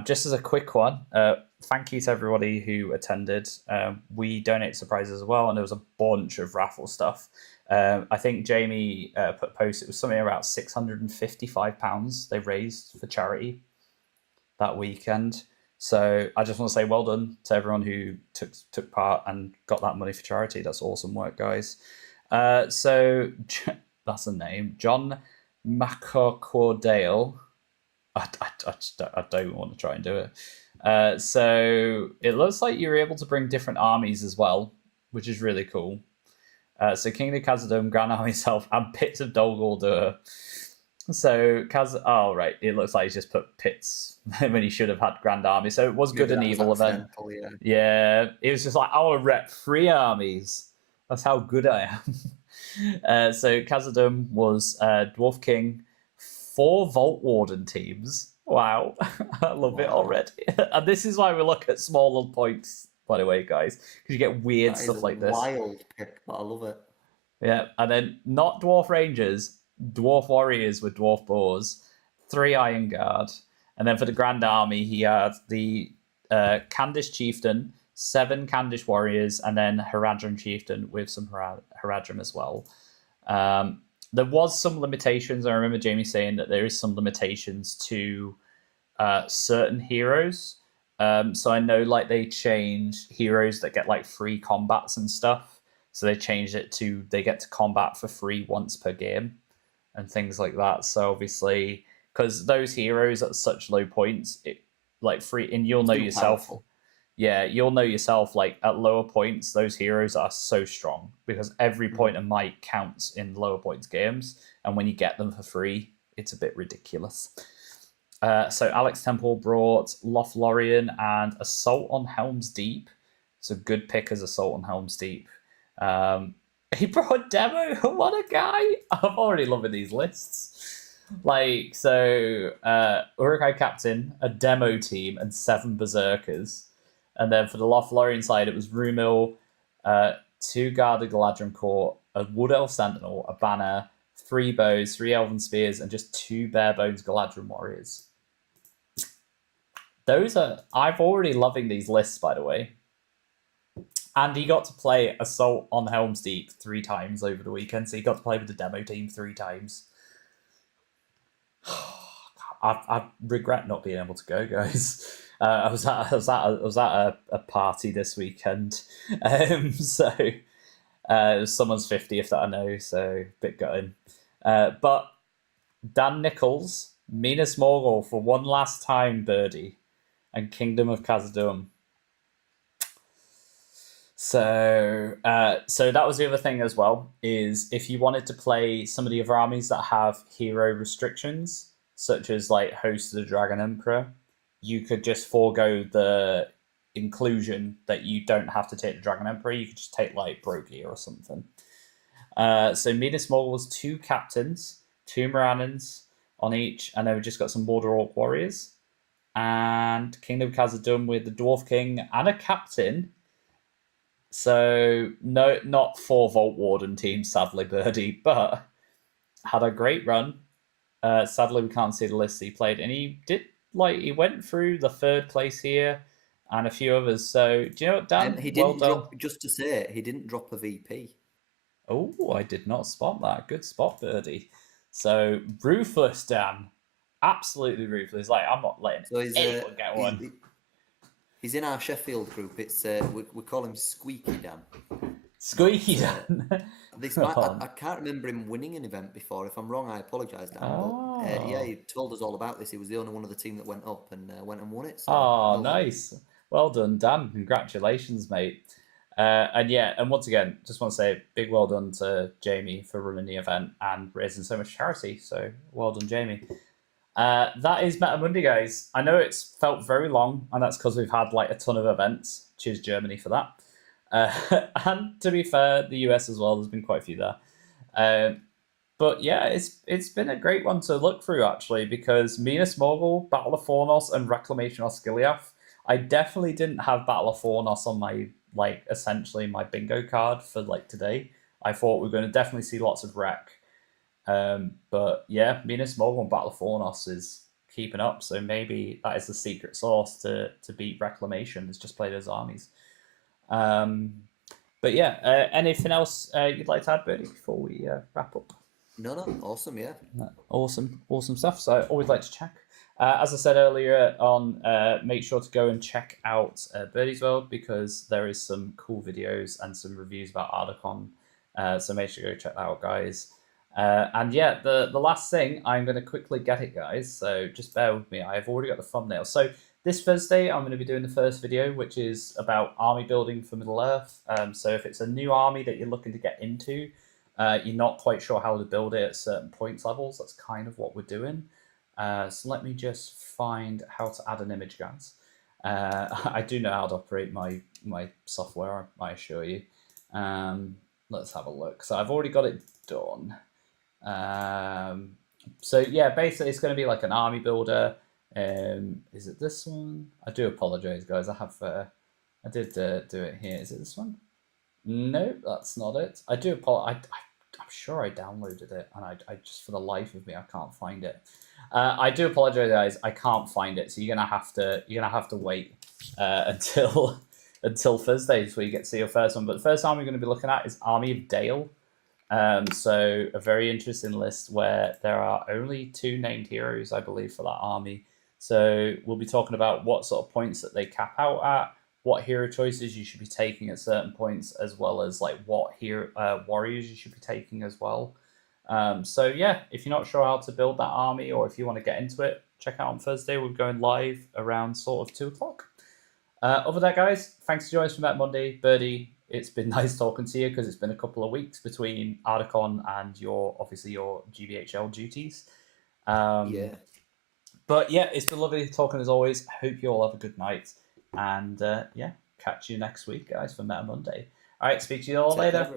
Just as a quick one, thank you to everybody who attended. We donate to prizes as well, and there was a bunch of raffle stuff. I think Jamie put a post, it was something about £655 they raised for charity that weekend. So I just want to say well done to everyone who took part and got that money for charity. That's awesome work, guys. So that's the name, John McCordale. I don't want to try and do it. So it looks like you're able to bring different armies as well, which is really cool. So King of Khazad-dûm, Grand Army Self, and Pits of Dol Guldur. So oh right, it looks like he's just put Pits when he should have had Grand Army. So it was Good and Evil event. Yeah, it was just like, I want to rep 3 armies. That's how good I am. So Khazad-dûm was Dwarf King, 4 Vault Warden teams. Wow, I love it already. And this is why we look at smaller points, by the way, guys, because you get weird stuff like this. Wild pick, but I love it. Yeah, and then not Dwarf Rangers, Dwarf Warriors with Dwarf Boars, 3 Iron Guard, and then for the Grand Army he had the Candish Chieftain, 7 Candish Warriors, and then Haradrim Chieftain with some Haradrim as well. There was some limitations. I remember Jamie saying that there is some limitations to certain heroes. So I know like they changed heroes that get like free combats and stuff. So they changed it to they get to combat for free once per game and things like that. So obviously, because those heroes at such low points, it like free, and you'll know yourself. Powerful. Yeah, you'll know yourself, like at lower points, those heroes are so strong because every point of might counts in lower points games. And when you get them for free, it's a bit ridiculous. So Alex Temple brought Lothlorien and Assault on Helm's Deep. It's a good pick as Assault on Helm's Deep. He brought Demo. What a guy! I'm already loving these lists. Like, so Uruk-hai Captain, a Demo team, and 7 Berserkers. And then for the Lothlorien side, it was Rumil, 2 Guard of Galadrim Court, a Wood Elf Sentinel, a Banner, 3 Bows, 3 Elven Spears, and just 2 Bare Bones Galadrim Warriors. I'm already loving these lists, by the way. And he got to play Assault on Helm's Deep 3 times over the weekend, so he got to play with the demo team 3 times. I regret not being able to go, guys. I was at a party this weekend, so it was someone's 50th that I know, so a bit gutting. But Dan Nichols, Minas Morgul for one last time, Birdie, and Kingdom of Khazad-dûm. So that was the other thing as well, is if you wanted to play some of the other armies that have hero restrictions, such as like Host of the Dragon Emperor, you could just forego the inclusion that you don't have to take the Dragon Emperor. You could just take like Brogia or something. So Minas Morgul was 2 captains, 2 Morannons on each, and then we just got some Border Orc Warriors. And Kingdom of Khazad-dûm with the Dwarf King and a captain. So no, not 4 Vault Warden teams, sadly, Birdie, but had a great run. Sadly, we can't see the list he played, and he went through the 3rd place here and a few others. So do you know what, Dan? He didn't drop. Just to say, he didn't drop a VP. Oh, I did not spot that. Good spot, Birdie. So ruthless, Dan. Absolutely ruthless. Like, I'm not letting anyone get one. He's in our Sheffield group. It's we call him Squeaky Dan. Squeaky But, Dan. I can't remember him winning an event before. If I'm wrong, I apologise, Dan. But yeah, Oh. he told us all about this. He was the only one of the team that went up and went and won it. So Oh, well done. nice. Well done, Dan. Congratulations, mate. And yeah, and once again, just want to say big well done to Jamie for running the event and raising so much charity. So well done, Jamie. That is Meta Monday, guys. I know it's felt very long, and that's because we've had like a ton of events. Cheers, Germany, for that. And to be fair, the US as well. There's been quite a few there. But yeah, it's been a great one to look through actually, because Minas Mogul, Battle of Fornos, and Reclamation Osgiliath. I definitely didn't have Battle of Fornos on my essentially my bingo card for today. I thought we were going to definitely see lots of Rec. But yeah, Minas Mogul and Battle of Fornos is keeping up, so maybe that is the secret sauce to beat Reclamation, is just play those armies. But yeah, anything else you'd like to add, Bertie, before we wrap up? No, awesome, yeah. Awesome stuff. So I always like to check. As I said earlier on, make sure to go and check out Birdie's World, because there is some cool videos and some reviews about Ardacon. So make sure you go check that out, guys. And yeah, the last thing, I'm going to quickly get it, guys. So just bear with me. I've already got the thumbnail. So this Thursday, I'm going to be doing the first video, which is about army building for Middle Earth. So if it's a new army that you're looking to get into, you're not quite sure how to build it at certain points levels, that's kind of what we're doing. So let me just find how to add an image, guys. I do know how to operate my software, I assure you. Let's have a look. So I've already got it done. So yeah, basically it's going to be like an army builder. Is it this one? I do apologize, guys. I did do it here. Is it this one? No, that's not it. I do apologize. I'm sure I downloaded it, and I just, for the life of me, I can't find it. I do apologize, guys. I can't find it, so you're gonna have to wait until Thursday before you get to see your first one. But the first army we're going to be looking at is Army of Dale. So a very interesting list where there are only 2 named heroes, I believe, for that army. So we'll be talking about what sort of points that they cap out at, what hero choices you should be taking at certain points, as well as what hero warriors you should be taking as well. So yeah, if you're not sure how to build that army, or if you want to get into it, check out on Thursday. We're going live around sort of 2 o'clock. Other than that, guys, thanks for joining us for Met Monday. Birdie, it's been nice talking to you, because it's been a couple of weeks between Ardacon and your GBHL duties. Yeah. But yeah, it's been lovely talking as always. Hope you all have a good night. And yeah, catch you next week, guys, for Meta Monday. All right, speak to you all later.